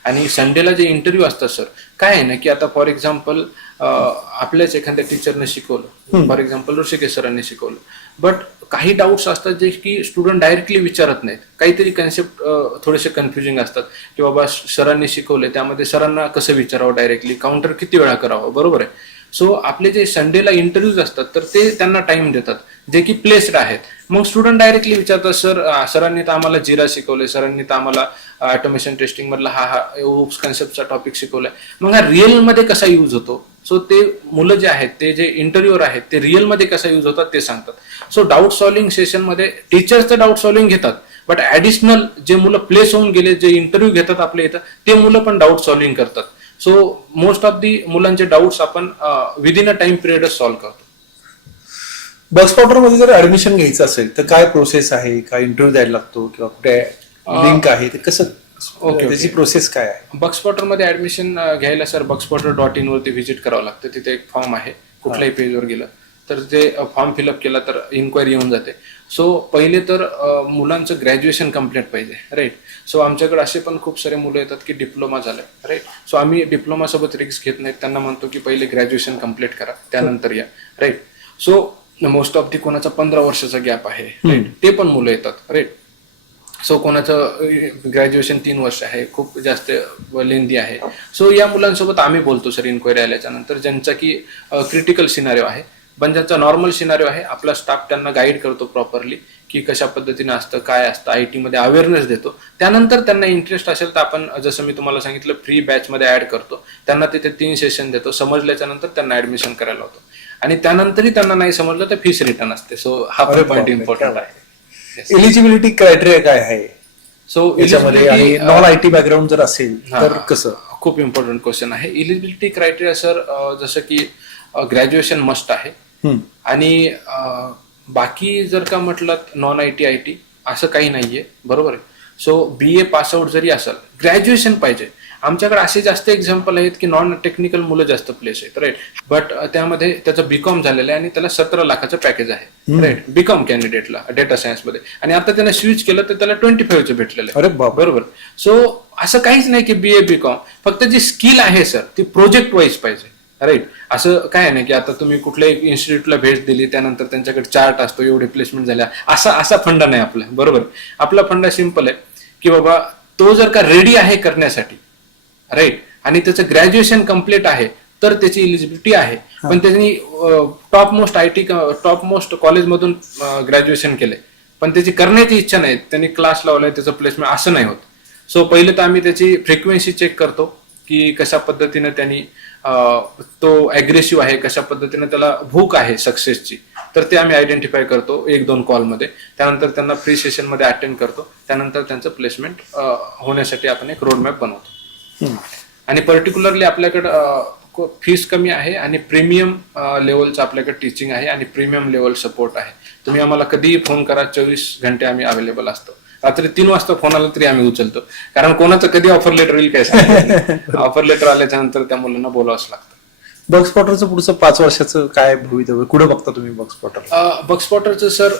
आणि संडेला जे इंटरव्ह्यू असतात सर, काय आहे ना की आता फॉर एक्झाम्पल आपल्याच एखाद्या टीचरने शिकवलं, फॉर एक्झाम्पल ऋषिकेश सरांनी शिकवलं, बट काही डाऊट्स असतात जे की स्टुडंट डायरेक्टली विचारत नाहीत. काहीतरी कन्सेप्ट थोडेसे कन्फ्युजिंग असतात की बाबा सरांनी शिकवले, त्यामध्ये सरांना कसं विचारावं, डायरेक्टली काउंटर किती वेळा करावं, बरोबर आहे. सो आपले जे संडेला इंटरव्ह्यूज असतात तर ते त्यांना टाइम देतात जे की प्लेस्ड आहेत. मग स्टुडंट डायरेक्टली विचारतात, सरांनी तर आम्हाला जिरा शिकवले, सरांनी तर आम्हाला ऑटोमेशन टेस्टिंग मधला हा ओप्स कन्सेप्टचा टॉपिक शिकवलाय, मग हा रिअल मध्ये कसा यूज होतो. सो ते मुलं जे आहेत, ते जे इंटरव्ह्यूअर आहेत, ते रिअल मध्ये कसा यूज होतात ते सांगतात. सो डाऊट सॉल्व्हिंग सेशन मध्ये टीचर्स तर डाऊट सॉल्व्हिंग घेतात, बट ऍडिशनल जे मुलं प्लेस होऊन गेले, जे इंटरव्ह्यू घेतात आपल्या इथं, ते मुलं पण डाऊट सॉल्व्हिंग करतात. सो मोस्ट ऑफ दी मुलांचे डाऊट्स आपण विदिन अ टाइम पिरियडच सॉल्व्ह करतो. बग स्पॉटर मध्ये जर ऍडमिशन घ्यायचं असेल तर काय प्रोसेस आहे? काय इंटरव्ह्यू द्यायला लागतो किंवा कुठे लिंक आहे ते कसं, त्याची प्रोसेस काय आहे? बग स्पॉटरमध्ये ऍडमिशन घ्यायला सर bugspotter.in वरती व्हिजिट करावं लागतं. तिथे एक फॉर्म आहे, कुठल्याही पेजवर गेलं तर ते फॉर्म फिलअप केला तर इन्क्वायरी येऊन जाते. सो पहिले तर मुलांचं ग्रॅज्युएशन कम्प्लीट पाहिजे, राईट. सो आमच्याकडे असे पण खूप सारे मुलं येतात की डिप्लोमा झालंय, राईट. सो आम्ही डिप्लोमा सोबत रिस्क घेत नाहीत, त्यांना म्हणतो की पहिले ग्रॅज्युएशन कम्प्लीट करा, त्यानंतर या, right. So most of the कोणाचा 15 वर्षाचा गॅप आहे, राईट, ते पण मुलं येतात, राईट. सो कोणाचं ग्रॅज्युएशन 3 वर्ष आहे, खूप जास्त लेंदी आहे. सो या मुलांसोबत आम्ही बोलतो सर इन्क्वायरी आल्याच्या नंतर, ज्यांचा की क्रिटिकल सिनारिओ आहे. पण ज्यांचा नॉर्मल सिनारिओ आहे, आपला स्टाफ त्यांना गाईड करतो प्रॉपरली की कशा पद्धतीने असतं, काय असतं, IT मध्ये अवेअरनेस देतो. त्यानंतर त्यांना इंटरेस्ट असेल तर आपण जसं मी तुम्हाला सांगितलं फ्री बॅच मध्ये ऍड करतो, त्यांना तिथे 3 सेशन देतो, समजल्याच्या नंतर त्यांना ऍडमिशन करायला होतो, आणि त्यानंतरही त्यांना नाही समजलं तर फीस रिटर्न असते. सो हा पॉईंट इम्पॉर्टंट आहे. एलिजिबिलिटी क्रायटेरिया काय आहे सो याच्यामध्ये, आणि नॉन IT बॅकग्राऊंड जर असेल तर कसं? खूप इम्पॉर्टंट क्वेश्चन आहे. एलिजिबिलिटी क्रायटेरिया सर जसं की ग्रॅज्युएशन मस्ट आहे, आणि बाकी जर का म्हटलं नॉन IT असं काही नाहीये, बरोबर आहे. सो BA पासआउट जरी असेल, ग्रॅज्युएशन पाहिजे. आमच्याकडे असे जास्त एक्झाम्पल आहेत की नॉन टेक्निकल मुलं जास्त प्लेस आहेत, राईट. बट त्यामध्ये त्याचं BCom झालेलं आहे आणि त्याला 17 लाखाचं पॅकेज आहे, राईट, BCom कॅन्डिडेटला डेटा सायन्स मध्ये, आणि आता त्याने स्विच केलं तर त्याला 25चं भेटलेलं आहे, बरोबर. सो असं काहीच नाही की BA BCom, फक्त जी स्किल आहे सर ती प्रोजेक्ट वाईज पाहिजे, राईट. असं काय नाही की आता तुम्ही कुठल्याही इन्स्टिट्यूटला भेट दिली त्यानंतर त्यांच्याकडे चार्ट असतो, एवढे प्लेसमेंट झाल्या, असा फंडा नाही आपला, बरोबर. आपला फंडा सिंपल आहे की बाबा तो जर का रेडी आहे करण्यासाठी, राईट, आणि त्याचं ग्रॅज्युएशन कम्प्लीट आहे तर त्याची इलिजिबिलिटी आहे. पण त्यांनी टॉप मोस्ट कॉलेजमधून ग्रॅज्युएशन केलंय, पण त्याची करण्याची इच्छा नाही, त्यांनी क्लास लावलाय, त्याचं प्लेसमेंट असं नाही होत. सो पहिले तर आम्ही त्याची फ्रिक्वेन्सी चेक करतो की कशा पद्धतीने त्यांनी तो अग्रेसिव्ह आहे, कशा पद्धतीने त्याला भूक आहे सक्सेसची, तर ते आम्ही आयडेंटिफाय करतो 1-2 कॉलमध्ये. त्यानंतर त्यांना फ्री सेशनमध्ये अटेंड करतो, त्यानंतर त्यांचं प्लेसमेंट होण्यासाठी आपण एक रोडमॅप बनवतो. आणि पर्टिक्युलरली आपल्याकडं फीस कमी आहे आणि प्रीमियम लेवलचं आपल्याकडे टीचिंग आहे आणि प्रीमियम लेवल सपोर्ट आहे. तुम्ही आम्हाला कधीही फोन करा, 24 घंटे आम्ही अवेलेबल असतो. रात्री 3 वाजता फोन आला तरी आम्ही उचलतो, कारण कोणाचं कधी ऑफर लेटर येईल काय सांगतो. ऑफर लेटर आल्याच्या नंतर त्या मुलांना बोलावंच लागतं. बग स्पॉटरचं पुढचं 5 वर्षाचं काय भवितव्य, कुठे बघता तुम्ही बग स्पॉटर? बग स्पॉटरचं सर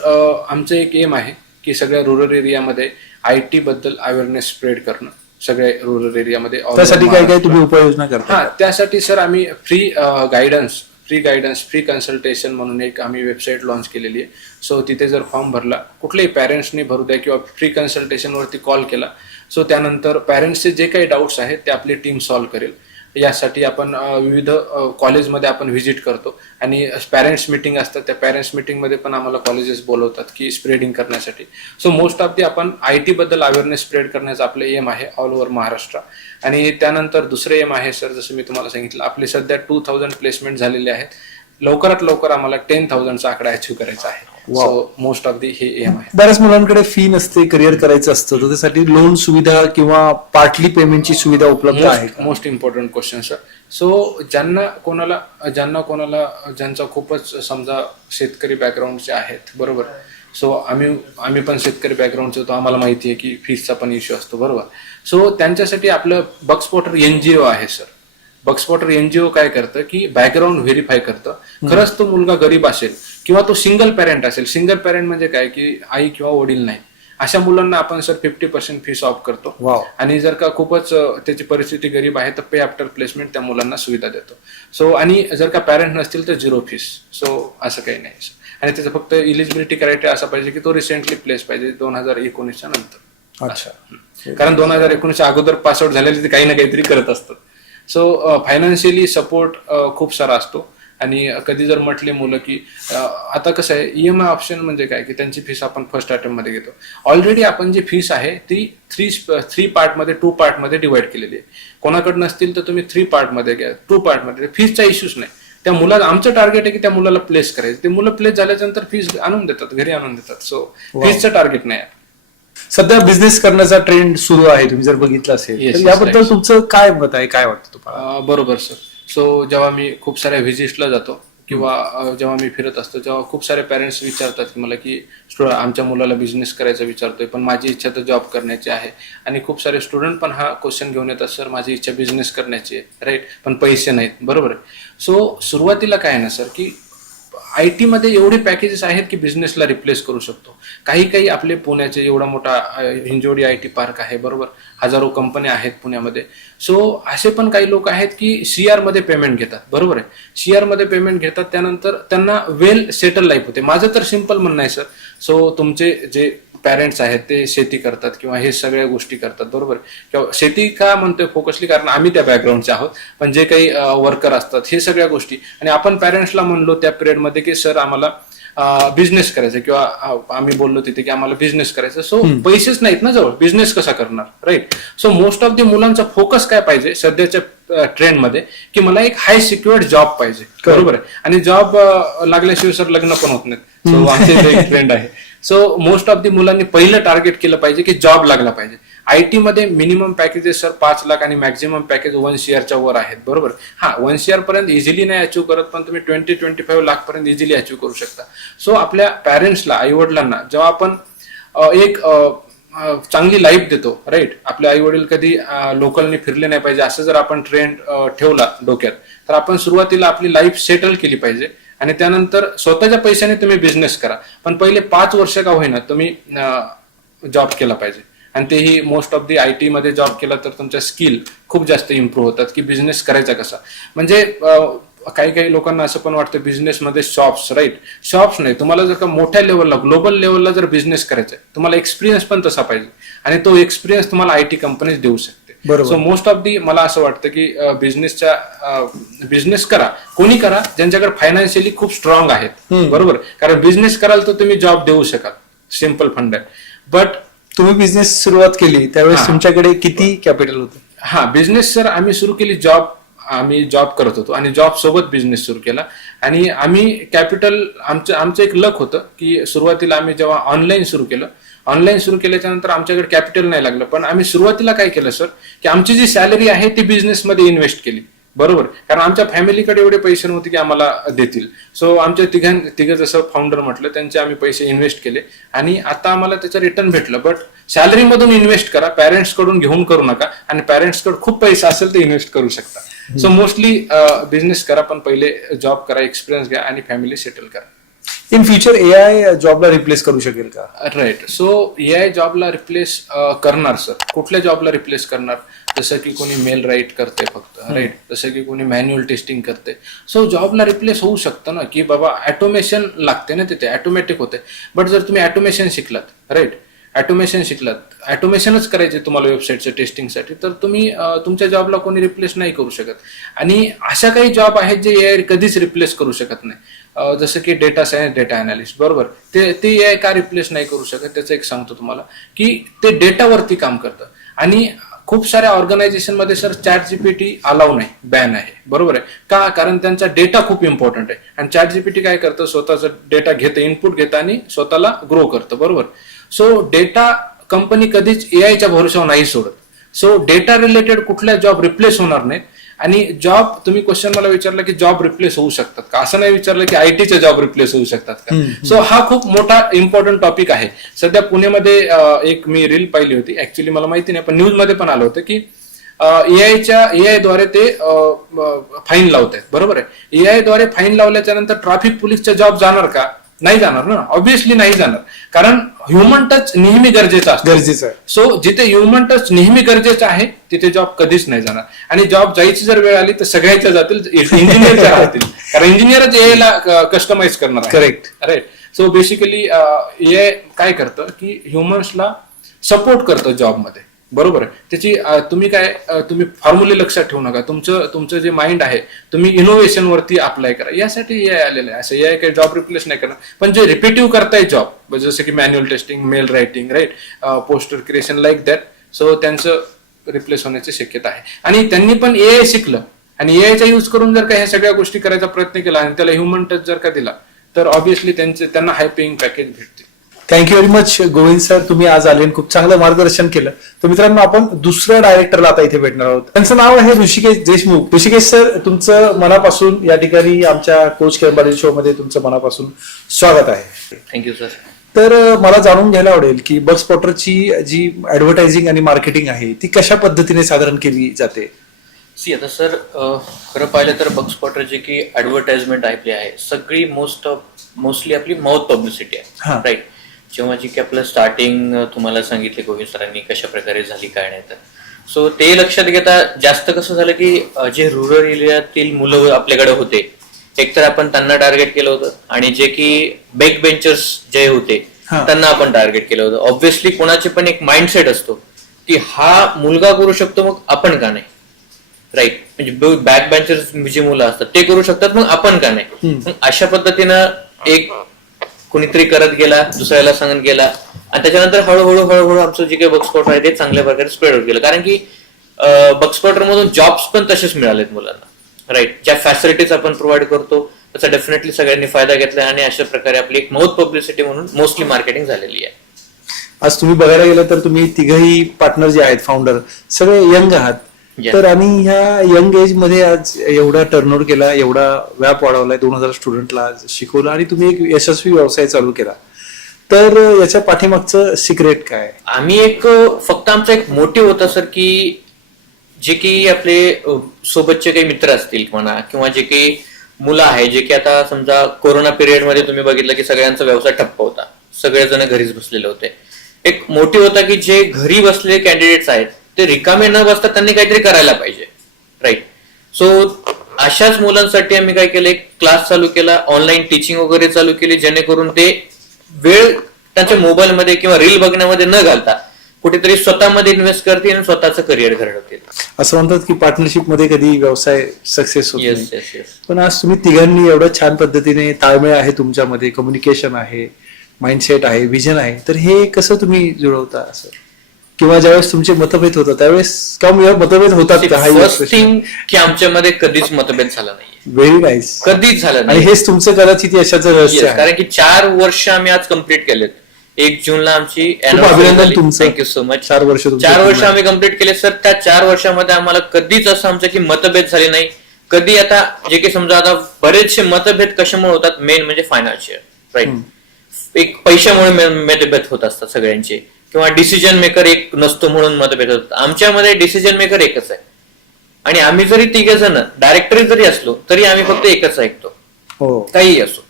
आमचं एक एम आहे की सगळ्या रुरल एरियामध्ये IT बद्दल अवेअरनेस स्प्रेड करणं, सगळ्या रुरल एरियामध्ये. त्यासाठी काय काय तुम्ही उपाययोजना करता? त्यासाठी सर आम्ही फ्री गायडन्स फ्री कन्सल्टेशन म्हणून एक आम्ही वेबसाईट लॉन्च केलेली आहे. सो तिथे जर फॉर्म भरला, कुठल्याही पॅरेंट्सनी भरू द्या किंवा फ्री कन्सल्टेशनवरती कॉल केला, सो त्यानंतर पॅरेंट्सचे जे काही डाऊट्स आहेत ते आपली टीम सॉल्व्ह करेल. यासाठी आपण विविध कॉलेजमध्ये आपण व्हिजिट करतो आणि पॅरेंट्स मिटिंग असतात, त्या पॅरेंट्स मिटिंगमध्ये पण आम्हाला कॉलेजेस बोलवतात की स्प्रेडिंग करण्यासाठी. सो मोस्ट ऑफ दी आपण IT बद्दल अवेअरनेस स्प्रेड करण्याचं आपलं एम आहे ऑल ओव्हर महाराष्ट्र. आणि त्यानंतर दुसरं एम आहे सर, जसं मी तुम्हाला सांगितलं, आपले सध्या 2000 प्लेसमेंट झालेले आहेत. लवकरात लवकर आम्हाला 10,000चा आकडा अचीव्ह करायचा आहे. सो मोस्ट ऑफ दी हे एम आहे. बऱ्याच मुलांकडे फी नसते, करिअर करायचं असतं, तर त्यासाठी लोन सुविधा किंवा पार्टली पेमेंटची सुविधा उपलब्ध आहे का? Most important question sir. So ज्यांना कोणाला ज्यांचा खूपच समजा शेतकरी बॅकग्राऊंडचे आहेत, बरोबर. सो आम्ही पण शेतकरी बॅकग्राऊंडचे होतो, आम्हाला माहिती आहे की फीसचा पण इश्यू असतो, बरोबर. सो त्यांच्यासाठी आपलं बक्सपॉटर एनजीओ आहे सर. बक्सपॉटर एनजीओ काय करतं की बॅकग्राऊंड व्हेरीफाय करतं. खरंच तो मुलगा गरीब असेल किंवा तो सिंगल पॅरेंट असेल. सिंगल पॅरेंट म्हणजे काय की आई किंवा वडील नाही, अशा मुलांना आपण सर 50% फीस ऑफ करतो. वाव. आणि जर का खूपच त्याची परिस्थिती गरीब आहे तर पे आफ्टर प्लेसमेंट त्या मुलांना सुविधा देतो. सो आणि जर का पॅरेंट नसतील तर 0 फीस. सो असं काही नाही सर. आणि त्याचं फक्त इलिजिबिलिटी क्रायटेरिया असा पाहिजे की तो रिसेंटली प्लेस पाहिजे 2019च्या नंतर. अच्छा. कारण 2019च्या अगोदर पासआउट झालेले ते काही ना काहीतरी करत असतात. सो फायनान्शियली सपोर्ट खूप सारा असतो. आणि कधी जर म्हटले मुलं की आता कसं आहे ईएमआय ऑप्शन म्हणजे काय की त्यांची फीस आपण फर्स्ट अटेम्प्ट मध्ये घेतो. ऑलरेडी आपण जी फीस आहे ती थ्री पार्टमध्ये 2 पार्टमध्ये डिवाइड केलेली आहे. कोणाकडे नसतील तर तुम्ही 3 पार्टमध्ये घ्या, 2 पार्टमध्ये. फीसचा इश्यूच नाही. त्या मुलाला आमचं टार्गेट आहे की त्या मुलाला प्लेस करायचं. ते मुलं प्लेस झाल्यानंतर फीस आणून देतात, घरी आणून देतात. सो फीसचं टार्गेट नाही आहे. सध्या बिझनेस करण्याचा ट्रेंड सुरू आहे, तुम्ही जर बघितलं असेल Yes, तर yes, याबद्दल right. तुमचं काय मत आहे, काय वाटतं तुम्हाला? बरोबर सर. सो जेव्हा मी खूप साऱ्या व्हिजिट्सला जातो किंवा जेव्हा मी फिरत असतो तेव्हा खूप सारे पॅरेंट्स विचारतात की मला की आमच्या मुलाला बिझनेस करायचा विचारतोय पण माझी इच्छा तर जॉब करण्याची आहे. आणि खूप सारे स्टुडंट पण हा क्वेश्चन घेऊन येतात, सर माझी इच्छा बिझनेस करण्याची आहे, राईट, पण पैसे नाहीत, बरोबर आहे. सो सुरुवातीला काय आहे ना सर की IT मध्ये एवढे पॅकेजेस आहेत की बिझनेसला रिप्लेस करू शकतो. काही आपले पुण्याचे एवढा मोठा हिंजवडी IT पार्क आहे, बरोबर, हजारो कंपन्या आहेत पुण्यामध्ये. सो असे पण काही लोक आहेत की CR मध्ये पेमेंट घेतात, बरोबर आहे. CR मध्ये पेमेंट घेतात, त्यानंतर त्यांना वेल सेटल लाईफ होते. माझं तर सिंपल म्हणणं आहे सर. सो तुमचे जे पॅरेंट्स आहेत ते शेती करतात किंवा हे सगळ्या गोष्टी करतात, बरोबर. किंवा शेती का म्हणतोय फोकसली कारण आम्ही त्या बॅकग्राऊंडचे आहोत, पण जे काही वर्कर असतात हे सगळ्या गोष्टी. आणि आपण पॅरेंट्सला म्हणलो त्या पिरियडमध्ये की सर आम्हाला बिझनेस करायचा किंवा आम्ही बोललो तिथे की आम्हाला बिझनेस करायचा. सो पैसेच नाहीत ना जवळ, बिझनेस कसा करणार, right. So most of the मुलांचा फोकस काय पाहिजे सध्याच्या ट्रेंडमध्ये की मला एक हाय सिक्युअर्ड जॉब पाहिजे, बरोबर आहे. आणि जॉब लागल्याशिवाय सर लग्न पण होत नाहीत. सो आमचे एक ट्रेंड आहे. सो मोस्ट ऑफ दी मुलांनी पहिलं टार्गेट केलं पाहिजे की जॉब लागला पाहिजे. IT मध्ये मिनिमम पॅकेजेस सर 5 लाख आणि मॅक्झिमम पॅकेज 1 CR वर आहेत, बरोबर. 1 CR पर्यंत इझिली नाही अचीव करत, पण तुम्ही 20-25 लाख पर्यंत इझिली अचीव करू शकता. सो आपल्या पॅरेंट्सला, आई वडिलांना जेव्हा आपण एक चांगली लाईफ देतो, राईट, आपले आई वडील कधी लोकलनी फिरले नाही पाहिजे असं जर आपण ट्रेंड ठेवला डोक्यात, तर आपण सुरुवातीला आपली लाईफ सेटल केली पाहिजे. आणि त्यानंतर स्वतःच्या पैशाने तुम्ही बिझनेस करा, पण पहिले 5 वर्ष का होईना तुम्ही जॉब केला पाहिजे. आणि तेही मोस्ट ऑफ दी IT मध्ये जॉब केला तर तुमच्या स्किल खूप जास्त इम्प्रूव्ह होतात की बिझनेस करायचा कसा. म्हणजे काही लोकांना असं पण वाटतं बिझनेसमध्ये शॉप्स, राईट, शॉप्स नाही. तुम्हाला जर का मोठ्या लेवलला, ग्लोबल लेवलला जर बिझनेस करायचा आहे, तुम्हाला एक्सपिरियन्स पण तसा पाहिजे आणि तो एक्सपिरियन्स तुम्हाला IT कंपनीज देऊ शकते. सो मोस्ट ऑफ दी मला असं वाटतं की बिझनेस करा, कोणी करा ज्यांच्याकडे फायनान्शियली खूप स्ट्रॉंग आहेत, बरोबर. कारण बिझनेस कराल तर तुम्ही जॉब देऊ शकाल, सिम्पल फंड आहे. बट तुम्ही बिझनेस सुरुवात केली त्यावेळेस तुमच्याकडे किती कॅपिटल होतं? बिझनेस सर आम्ही सुरू केली, आम्ही जॉब करत होतो आणि जॉब सोबत बिझनेस सुरू केला. आणि आम्ही कॅपिटल आमचं एक लक होतं की सुरुवातीला आम्ही जेव्हा ऑनलाईन सुरू केल्याच्या नंतर आमच्याकडे कॅपिटल नाही लागलं. पण आम्ही सुरुवातीला काय केलं सर की आमची जी सॅलरी आहे ती बिझनेसमध्ये इन्व्हेस्ट केली, बरोबर. कारण आमच्या फॅमिलीकडे एवढे पैसे नव्हते की आम्हाला देतील. सो आमच्या तिघं जसं फाउंडर म्हटलं त्यांचे आम्ही पैसे इन्व्हेस्ट केले आणि आता आम्हाला त्याचं रिटर्न भेटलं. बट सॅलरीमधून इन्व्हेस्ट करा, पॅरेंट्स कडून घेऊन करू नका. आणि पॅरेंट्सकडे खूप पैसा असेल तर इन्व्हेस्ट करू शकता. सो मोस्टली बिझनेस करा, पण पहिले जॉब करा, एक्सपिरियन्स घ्या आणि फॅमिली सेटल करा. इन फ्युचर AI जॉबला रिप्लेस करू शकेल का? राईट. सो AI जॉबला रिप्लेस करणार सर. कुठल्या जॉबला रिप्लेस करणार? जसं की कोणी मेल राईट करते फक्त, राईट, जसं की कोणी मॅन्युअल टेस्टिंग करते. सो जॉबला रिप्लेस होऊ शकतं ना की बाबा ऑटोमेशन लागते ना, तिथे ऑटोमॅटिक होते. बट जर तुम्ही ऑटोमेशन शिकलात, राईट, ऑटोमेशनच करायचे तुम्हाला वेबसाईटच्या टेस्टिंगसाठी, तर तुम्ही तुमच्या जॉबला कोणी रिप्लेस नाही करू शकत. आणि अशा काही जॉब आहेत जे AI कधीच रिप्लेस करू शकत नाही. जसं की डेटा सायन्स, डेटा अनालिस्ट, बरोबर. ते AI का रिप्लेस नाही करू शकत त्याचं एक सांगतो तुम्हाला की ते डेटावरती काम करतं. आणि खूप साऱ्या ऑर्गनायझेशन मध्ये सर चॅट जीपीटी अलाव नाही, बॅन आहे. बरोबर आहे का? कारण त्यांचा डेटा खूप इम्पॉर्टंट आहे आणि चॅट जीपीटी काय करतं, स्वतःचा डेटा घेतं, इनपुट घेतं आणि स्वतःला ग्रो करतं. बरोबर. सो डेटा कंपनी कधीच एआयच्या भरोशावर नाही सोडत. सो डेटा रिलेटेड कुठल्या जॉब रिप्लेस होणार नाहीत. आणि जॉब, तुम्ही क्वेश्चन मला विचारला की जॉब रिप्लेस होऊ शकतात का, असं नाही विचारलं की आयटीचे जॉब रिप्लेस होऊ शकतात का. सो हा खूप मोठा इम्पॉर्टंट टॉपिक आहे. सध्या पुण्यामध्ये एक मी रील पाहिली होती, ऍक्च्युली मला माहिती नाही पण न्यूज मध्ये पण आलं होतं की एआय द्वारे ते फाईन लावत आहेत. बरोबर आहे. एआय द्वारे फाईन लावल्याच्या नंतर ट्रॅफिक पोलीसचा जॉब जाणार का? नाही जाणार ना, ऑब्व्हियसली नाही जाणार. कारण ह्युमन टच नेहमी गरजेचा असतो. गरजेचं आहे. सो जिथे ह्युमन टच नेहमी गरजेचं आहे तिथे जॉब कधीच नाही जाणार. आणि जॉब जायची जर वेळ आली तर सगळ्याच्या जातील, इंजिनियरच्या राहतील. कारण इंजिनियरच एआयला कस्टमाइज करणार आहे. Correct. Right. So basically AI काय करतं की ह्युमन्सला सपोर्ट करतं जॉबमध्ये. बरोबर आहे. त्याची तुम्ही फॉर्म्युले लक्षात ठेवू नका. तुमचं जे माइंड आहे तुम्ही इनोव्हेशन वरती अप्लाय करा. यासाठी एआय आलेलं आहे. असं एआय काही जॉब रिप्लेस नाही करणार. पण जे रिपीटिव्ह करताय जॉब, जसं की manual testing, mail writing, right, poster creation, like that, so त्यांचं रिप्लेस होण्याची शक्यता आहे. आणि त्यांनी पण एआय शिकलं आणि एआयचा यूज करून जर का ह्या सगळ्या गोष्टी करायचा प्रयत्न केला आणि त्याला ह्युमन टच जर का दिला तर ऑब्व्हियसली त्यांना हाय पेइंग पॅकेज भेटते. Thank you very much Govind sir, तुम्ही आज आले आणि खूप चांगलं मार्गदर्शन केलं. तर मित्रांनो, आपण दुसऱ्या डायरेक्टरला आता इथे भेटणार आहोत. त्यांचं नाव आहे ऋषिकेश देशमुख. ऋषिकेश सर, तुमचं मनापासून या ठिकाणी आमच्या कोच किरण पाटील शो मध्ये तुमचं मनापासून स्वागत आहे. Thank you sir. तर मला जाणून घ्यायला आवडेल की बग स्पॉटरची जी ऍडव्हर्टायझिंग आणि मार्केटिंग आहे ती कशा पद्धतीने साधारण केली जाते? आता सर, खरं पाहिलं तर बग स्पॉटर जे की ऍडव्हर्टाइजमेंट आपली आहे सगळी मोस्टली आपली माउथ पब्लिसिटी आहे. हा. राईट. जेव्हा जी की आपलं स्टार्टिंग तुम्हाला सांगितले गोविंद सरांनी कशा प्रकारे झाली काय नाही तर, सो ते लक्षात घेता जास्त कसं झालं की जे रुरल एरियातील मुलं आपल्याकडे होते, एकतर आपण त्यांना टार्गेट केलं होतं आणि जे की बॅक बेंचर्स जे होते त्यांना आपण टार्गेट केलं होतं. ऑब्व्हियसली कोणाचे पण एक माइंडसेट असतो की हा मुलगा करू शकतो मग आपण का नाही. राईट. म्हणजे बॅक बेंचर्स जी मुलं असतात ते करू शकतात मग आपण का नाही. मग अशा पद्धतीनं एक कोणीतरी करत गेला, दुसऱ्याला सांगत गेला आणि त्याच्यानंतर हळूहळू आमचं जे काही बगस्पॉटर आहे ते चांगल्या प्रकारे स्प्रेड होत गेलं. कारण की बगस्पॉटर मधून जॉब्स पण तसेच मिळालेत मुलांना. राईट. ज्या फॅसिलिटीज आपण प्रोव्हाइड करतो त्याचा डेफिनेटली सगळ्यांनी फायदा घेतला आणि अशा प्रकारे आपली एक माउथ पब्लिसिटी म्हणून मोस्टली मार्केटिंग झालेली आहे. आज तुम्ही बघायला गेलं तर तुम्ही तिघही पार्टनर जे आहेत, फाउंडर, सगळे यंग आहात. तर आणि ह्या यंग एज मध्ये आज एवढा टर्नओव्हर केला, एवढा व्याप वाढवलाय, 2000 स्टुडंटला आज शिकवलं आणि तुम्ही एक यशस्वी व्यवसाय चालू केला. तर याच्या पाठीमागचं सिक्रेट काय? आम्ही फक्त आमचा एक मोटिव्ह होता सर की जे की आपले सोबतचे काही मित्र असतील म्हणा किंवा जे काही मुलं आहे जे की आता समजा कोरोना पिरियडमध्ये तुम्ही बघितलं की सगळ्यांचा व्यवसाय ठप्प होता, सगळेजण घरीच बसलेले होते. एक मोटिव्ह होता की जे घरी बसलेले कॅन्डिडेट्स आहेत ते रिकामे न बसता त्यांनी काहीतरी करायला पाहिजे. राईट. सो अशाच मुलांसाठी आम्ही काय केलं, एक क्लास चालू केला, ऑनलाईन टीचिंग वगैरे चालू केली, जेणेकरून ते वेळ त्यांच्या मोबाईलमध्ये किंवा रील बघण्यामध्ये न घालता कुठेतरी स्वतःमध्ये इन्व्हेस्ट करतील आणि स्वतःचं करिअर घडवतील. असं म्हणतात की पार्टनरशिप मध्ये कधी व्यवसाय सक्सेस होत नाही. येस. पण आज तुम्ही तिघांनी एवढं छान पद्धतीने ताळमेळ आहे तुमच्यामध्ये, कम्युनिकेशन आहे, माइंडसेट आहे, विजन आहे, तर हे कसं तुम्ही जुळवता असं? किंवा ज्यावेळेस तुमचे मतभेद होतात त्यावेळेस मतभेद होतात का? फर्स्ट थिंग की आमच्यामध्ये कधीच मतभेद झाला नाही. Very nice. कधीच झालं आणि नाही. हेच तुमचं कदाचित यशाचं रहस्य आहे. कारण की 4 वर्ष आम्ही आज कम्प्लीट केलेत. 1 जूनला आमची खूप अभिनंदन तुमचं. Thank you so much. 4 वर्ष 4 वर्ष आम्ही कम्प्लीट केले सर. त्या 4 वर्षामध्ये आम्हाला कधीच असं आमचं की मतभेद झाले नाही. कधी आता जे की समजा आता बरेचसे मतभेद कशामुळे होतात, मेन म्हणजे फायनान्शियल. राईट. एक पैशामुळे मतभेद होत असतात सगळ्यांचे किंवा डिसिजन मेकर एक नसतो म्हणून मतभेद होतात. आमच्यामध्ये डिसिजन मेकर एकच आहे आणि आम्ही जरी 3 जण डायरेक्टर जरी असलो तरी आम्ही फक्त एकच ऐकतो. हो. काहीही असो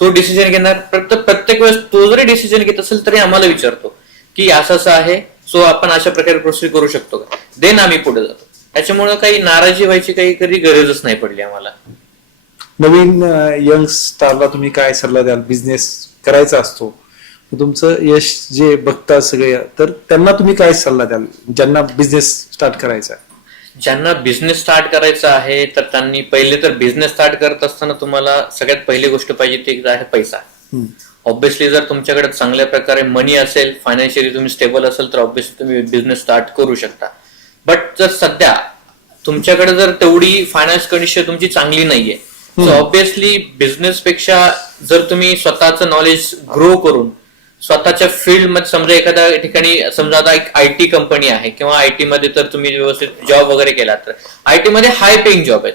तो डिसिजन घेणार. प्रत्येक वेळेस तो जरी डिसिजन घेत असेल तरी आम्हाला विचारतो की असं आहे, सो आपण अशा प्रकारे प्रोसीड करू शकतो का, देन आम्ही पुढे जातो. त्याच्यामुळे काही नाराजी व्हायची काही कधी गरजच नाही पडली आम्हाला. नवीन यंग स्टारला तुम्ही काय सल्ला द्याल? बिझनेस करायचा असतो, तुमचं यश जे बघतात सगळे, तर त्यांना तुम्ही काय सल्ला द्याल ज्यांना बिझनेस स्टार्ट करायचा? ज्यांना बिझनेस स्टार्ट करायचा आहे तर त्यांनी पहिले तर बिझनेस स्टार्ट करत असताना तुम्हाला सगळ्यात पहिली गोष्ट पाहिजे ती आहे पैसा. ऑब्व्हियसली जर तुमच्याकडे चांगल्या प्रकारे मनी असेल, फायनान्शियली तुम्ही स्टेबल असेल तर ऑब्व्हियसली तुम्ही बिझनेस स्टार्ट करू शकता. बट जर सध्या तुमच्याकडे जर तेवढी फायनान्स कंडिशन तुमची चांगली नाहीये, सो ऑब्विसली बिझनेस पेक्षा जर तुम्ही स्वतःचं नॉलेज ग्रो करून स्वतःच्या फील्ड मध्ये, समजा एखाद्या ठिकाणी, समजा आता एक आयटी कंपनी आहे किंवा आयटी मध्ये तर तुम्ही व्यवस्थित जॉब वगैरे केला, तर आयटी मध्ये हाय पेइंग जॉब आहेत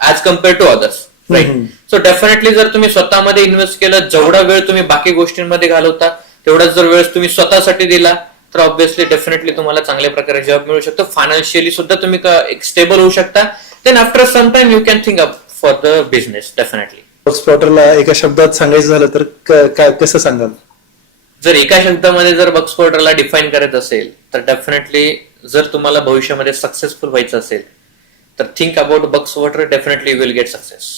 as compare to others, right. So definitely जर तुम्ही स्वतःमध्ये इन्व्हेस्ट केलं, जेवढा वेळ तुम्ही बाकी गोष्टींमध्ये घालवता तेवढाच जर वेळ तुम्ही स्वतःसाठी दिला, तर ऑब्व्हियसली डेफिनेटली तुम्हाला चांगल्या प्रकारे जॉब मिळू शकतो. फायनान्शियली सुद्धा तुम्ही स्टेबल होऊ शकता. Then after some time you can think up for the business definitely. बक्सपॉटरला एका शब्दात सांगायचं झालं तर काय कसं सांगाल? जर एका शब्दामध्ये जर बक्सपॉटरला डिफाईन करत असेल तर डेफिनेटली जर तुम्हाला भविष्यामध्ये सक्सेसफुल व्हायचं असेल तर थिंक अबाउट बक्सवॉटर, definitely you will get success.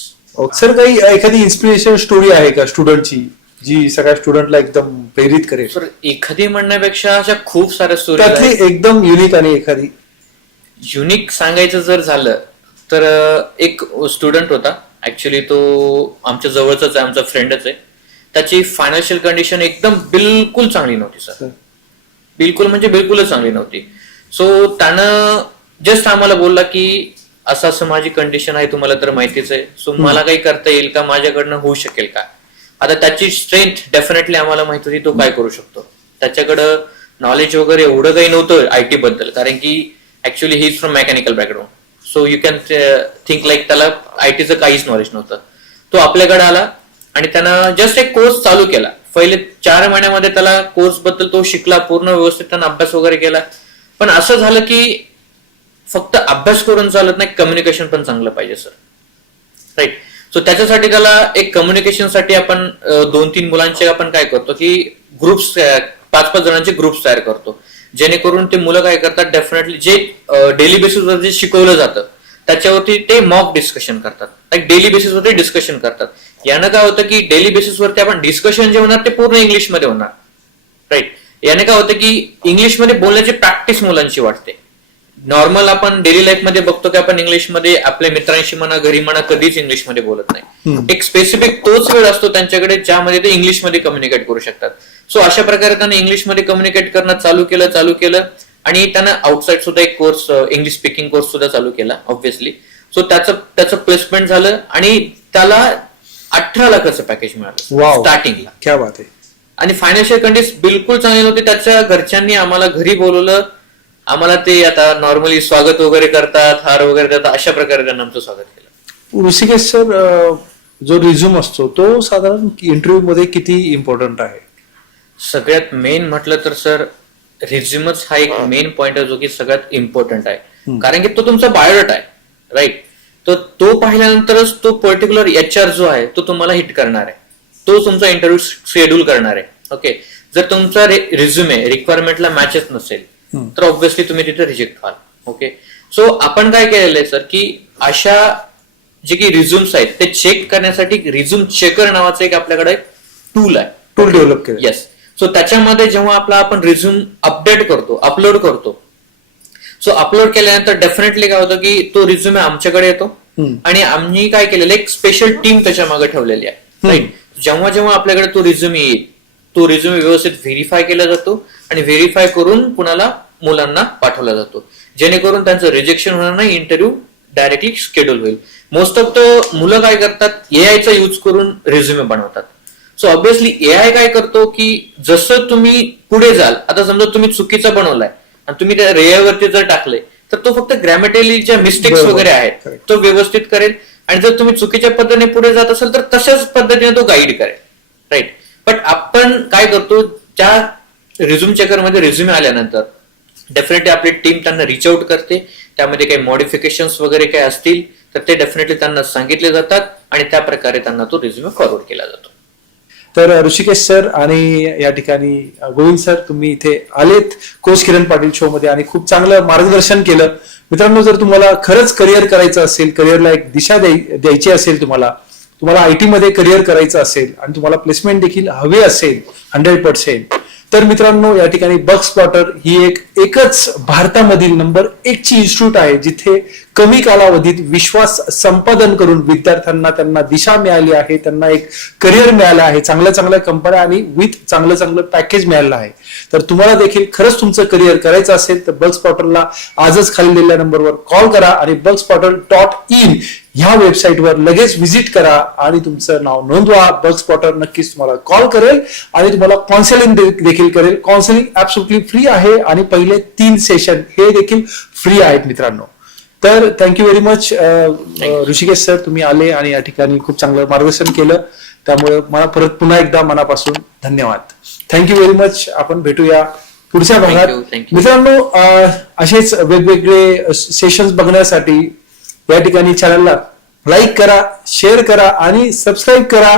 Sir, काही एखादी इन्स्पिरेशन स्टोरी आहे का स्टुडंटची जी सगळ्या स्टुडंटला एकदम प्रेरित करेल? सर, एखादी म्हणण्यापेक्षा अशा खूप साऱ्या स्टोरी त्यातली एकदम युनिक आणि एखादी युनिक सांगायचं जर झालं तर एक स्टुडंट होता, ऍक्च्युली तो आमच्या जवळचाच आहे, आमचा फ्रेंडच आहे. त्याची फायनान्शियल कंडिशन एकदम बिलकुल चांगली नव्हती सर, बिलकुल म्हणजे बिलकुलच चांगली नव्हती. सो त्यानं जस्ट आम्हाला बोलला की असं असं माझी कंडिशन आहे, तुम्हाला तर माहितीच आहे, सो मला काही करता येईल का, माझ्याकडनं होऊ शकेल का. आता त्याची स्ट्रेंथ डेफिनेटली आम्हाला माहित होती, तो काय करू शकतो. त्याच्याकडं नॉलेज वगैरे एवढं काही नव्हतं आयटी बद्दल, कारण की actually he is from mechanical background. So you can think like त्याला आयटीचं काहीच नॉलेज नव्हतं. तो आपल्याकडे आला आणि त्यानं जस्ट एक कोर्स चालू केला. पहिले 4 महिन्यामध्ये त्याला कोर्स बद्दल तो शिकला, पूर्ण व्यवस्थित त्यानं अभ्यास वगैरे केला. पण असं झालं की फक्त अभ्यास करून चालत नाही, कम्युनिकेशन पण चांगलं पाहिजे सर, राईट. सो त्याच्यासाठी त्याला एक कम्युनिकेशनसाठी आपण 2-3 मुलांचे आपण काय करतो की ग्रुप्स, 5-5 जणांचे ग्रुप्स तयार करतो, जेणेकरून ते मुलं काय करतात, डेफिनेटली जे डेली बेसिसवर जे शिकवलं जातं त्याच्यावरती ते मॉक डिस्कशन करतात, लाईक डेली बेसिसवरती डिस्कशन करतात. यानं काय होतं की डेली बेसिसवरती आपण डिस्कशन जे होणार ते पूर्ण इंग्लिशमध्ये होणार, राईट. याने काय होतं की इंग्लिशमध्ये बोलण्याची प्रॅक्टिस मुलांची वाटते. नॉर्मल आपण डेली लाईफ मध्ये बघतो की आपण इंग्लिशमध्ये आपल्या मित्रांशी म्हणा, घरी म्हणा, कधीच इंग्लिशमध्ये बोलत नाही. एक स्पेसिफिक तोच वेळ असतो त्यांच्याकडे ज्यामध्ये ते इंग्लिशमध्ये कम्युनिकेट करू शकतात. सो अशा प्रकारे त्याने इंग्लिशमध्ये कम्युनिकेट करणं चालू केलं आणि त्यानं आउटसाईड सुद्धा एक कोर्स, इंग्लिश स्पीकिंग कोर्स सुद्धा चालू केला ऑब्व्हियसली. सो त्याचं प्लेसमेंट झालं आणि त्याला 18 लाखाचं पॅकेज मिळालं स्टार्टिंगला. क्या बात आहे. आणि फायनान्शियल कंडिशन बिलकुल चांगली नव्हती. त्याच्या घरच्यांनी आम्हाला घरी बोलवलं, आम्हाला ते आता नॉर्मली स्वागत वगैरे करतात, हार वगैरे देतात, अशा प्रकारे त्यांना आमचं स्वागत केलं. ऋषिकेश सर, जो रिझ्यूम असतो तो साधारण इंटरव्ह्यू मध्ये किती इम्पॉर्टंट आहे? सगळ्यात मेन म्हटलं तर सर रिझ्यूमच हा एक मेन पॉइंट आहे जो की सगळ्यात इम्पॉर्टंट आहे, कारण की तो तुमचा बायोडेटा आहे, राईट. तर तो पाहिल्यानंतरच तो पर्टिक्युलर HR जो आहे तो तुम्हाला हिट करणार आहे, तो तुमचा इंटरव्ह्यू शेड्यूल करणार आहे. ओके, जर तुमचा रिझ्युमे रिक्वायरमेंटला मॅचच नसेल तर ऑब्व्हियसली तुम्ही तिथे रिजेक्ट व्हाल. ओके, सो आपण काय केलेलं आहे सर की अशा जे की रिझ्युम्स आहेत ते चेक करण्यासाठी रिझ्युम चेकर नावाचं एक आपल्याकडे टूल आहे, टूल डेव्हलप केलं. येस. सो त्याच्यामध्ये जेव्हा आपण रिझ्युम अपडेट करतो, अपलोड करतो, सो अपलोड केल्यानंतर डेफिनेटली काय होतं की तो रिझ्युमे आमच्याकडे येतो आणि आम्ही काय केलेलं एक स्पेशल टीम त्याच्या मागे ठेवलेली आहे, राईट. जेव्हा जेव्हा आपल्याकडे तो रिझ्युमे येईल, तो रिझ्युमे व्यवस्थित व्हेरीफाय केला जातो आणि व्हेरीफाय करून कुणाला मुलांना पाठवला जातो, जेणेकरून त्यांचं रिजेक्शन होणार नाही, इंटरव्ह्यू डायरेक्टली शेड्यूल होईल. मोस्ट ऑफ द मुलं काय करतात, एआयचा यूज करून रिझ्युमे बनवतात. सो ऑब्व्हियसली एआय काय करतो की जसं तुम्ही पुढे जाल, आता समजा तुम्ही चुकीचा बनवलाय आणि तुम्ही त्या रेयावरती जर टाकले तर तो फक्त ग्रॅमॅटिकली ज्या मिस्टेक्स वगैरे आहेत तो व्यवस्थित करेल, आणि जर तुम्ही चुकीच्या पद्धतीने पुढे जात असाल तर तशाच पद्धतीने तो गाईड करेल, राईट. बट आपण काय करतो, त्या रिझ्यूम चेकरमध्ये रिझ्युमे आल्यानंतर डेफिनेटली आपली टीम त्यांना रिच आउट करते, त्यामध्ये काही मॉडिफिकेशन्स वगैरे काही असतील तर ते डेफिनेटली त्यांना सांगितले जातात आणि त्या प्रकारे त्यांना तो रिझ्युमे फॉरवर्ड केला जातो. तर ऋषिकेश सर आणि या ठिकाणी गोविंद सर, तुम्ही इथे आलेत कोच किरण पाटील शो मध्ये आणि खूप चांगलं मार्गदर्शन केलं. मित्रांनो, जर तुम्हाला खरंच करिअर करायचं असेल, करिअरला एक दिशा द्यायची असेल, तुम्हाला IT मध्ये करिअर करायचं असेल आणि तुम्हाला प्लेसमेंट देखील हवी असेल 100%, तर मित्रांनो, या ठिकाणी बग स्पॉटर ही एकच भारतामधील नंबर 1 ची इन्स्टिट्यूट आहे, जिथे कमी कालावधीत विश्वास संपादन करून विद्यार्थ्यांना त्यांना दिशा मिळाली आहे, त्यांना एक करिअर मिळालं आहे, चांगल्या कंपन्या आणि विथ चांगलं पॅकेज मिळालं आहे. तर तुम्हाला देखील खरंच तुमचं करिअर करायचं असेल तर बग स्पॉटरला आजच खाली दिलेल्या नंबरवर कॉल करा आणि bugsporter.in ह्या वेबसाईटवर लगेच व्हिजिट करा आणि तुमचं नाव नोंदवा. बग स्पॉटर नक्कीच तुम्हाला कॉल करेल आणि तुम्हाला काउन्सिलिंग देखील करेल. काउन्सिलिंग ऍब्सोल्युटली फ्री आहे आणि पहिले 3 सेशन हे देखील फ्री आहेत मित्रांनो. तर thank you very much Rishikesh sir, तुम्ही आले आणि या ठिकाणी खूप चांगलं मार्गदर्शन केलं, त्यामुळे मला पुन्हा एकदा मनापासून धन्यवाद. Thank you very much. आपण भेटूया पुढच्या भागात. Thank you. मित्रांनो, असेच वेगवेगळे सेशन्स बघण्यासाठी या ठिकाणी चॅनलला लाईक करा, शेअर करा आणि सबस्क्राईब करा.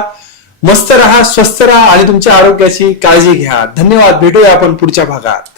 मस्त राहा, स्वस्थ राहा आणि तुमच्या आरोग्याची काळजी घ्या. धन्यवाद. भेटूया आपण पुढच्या भागात.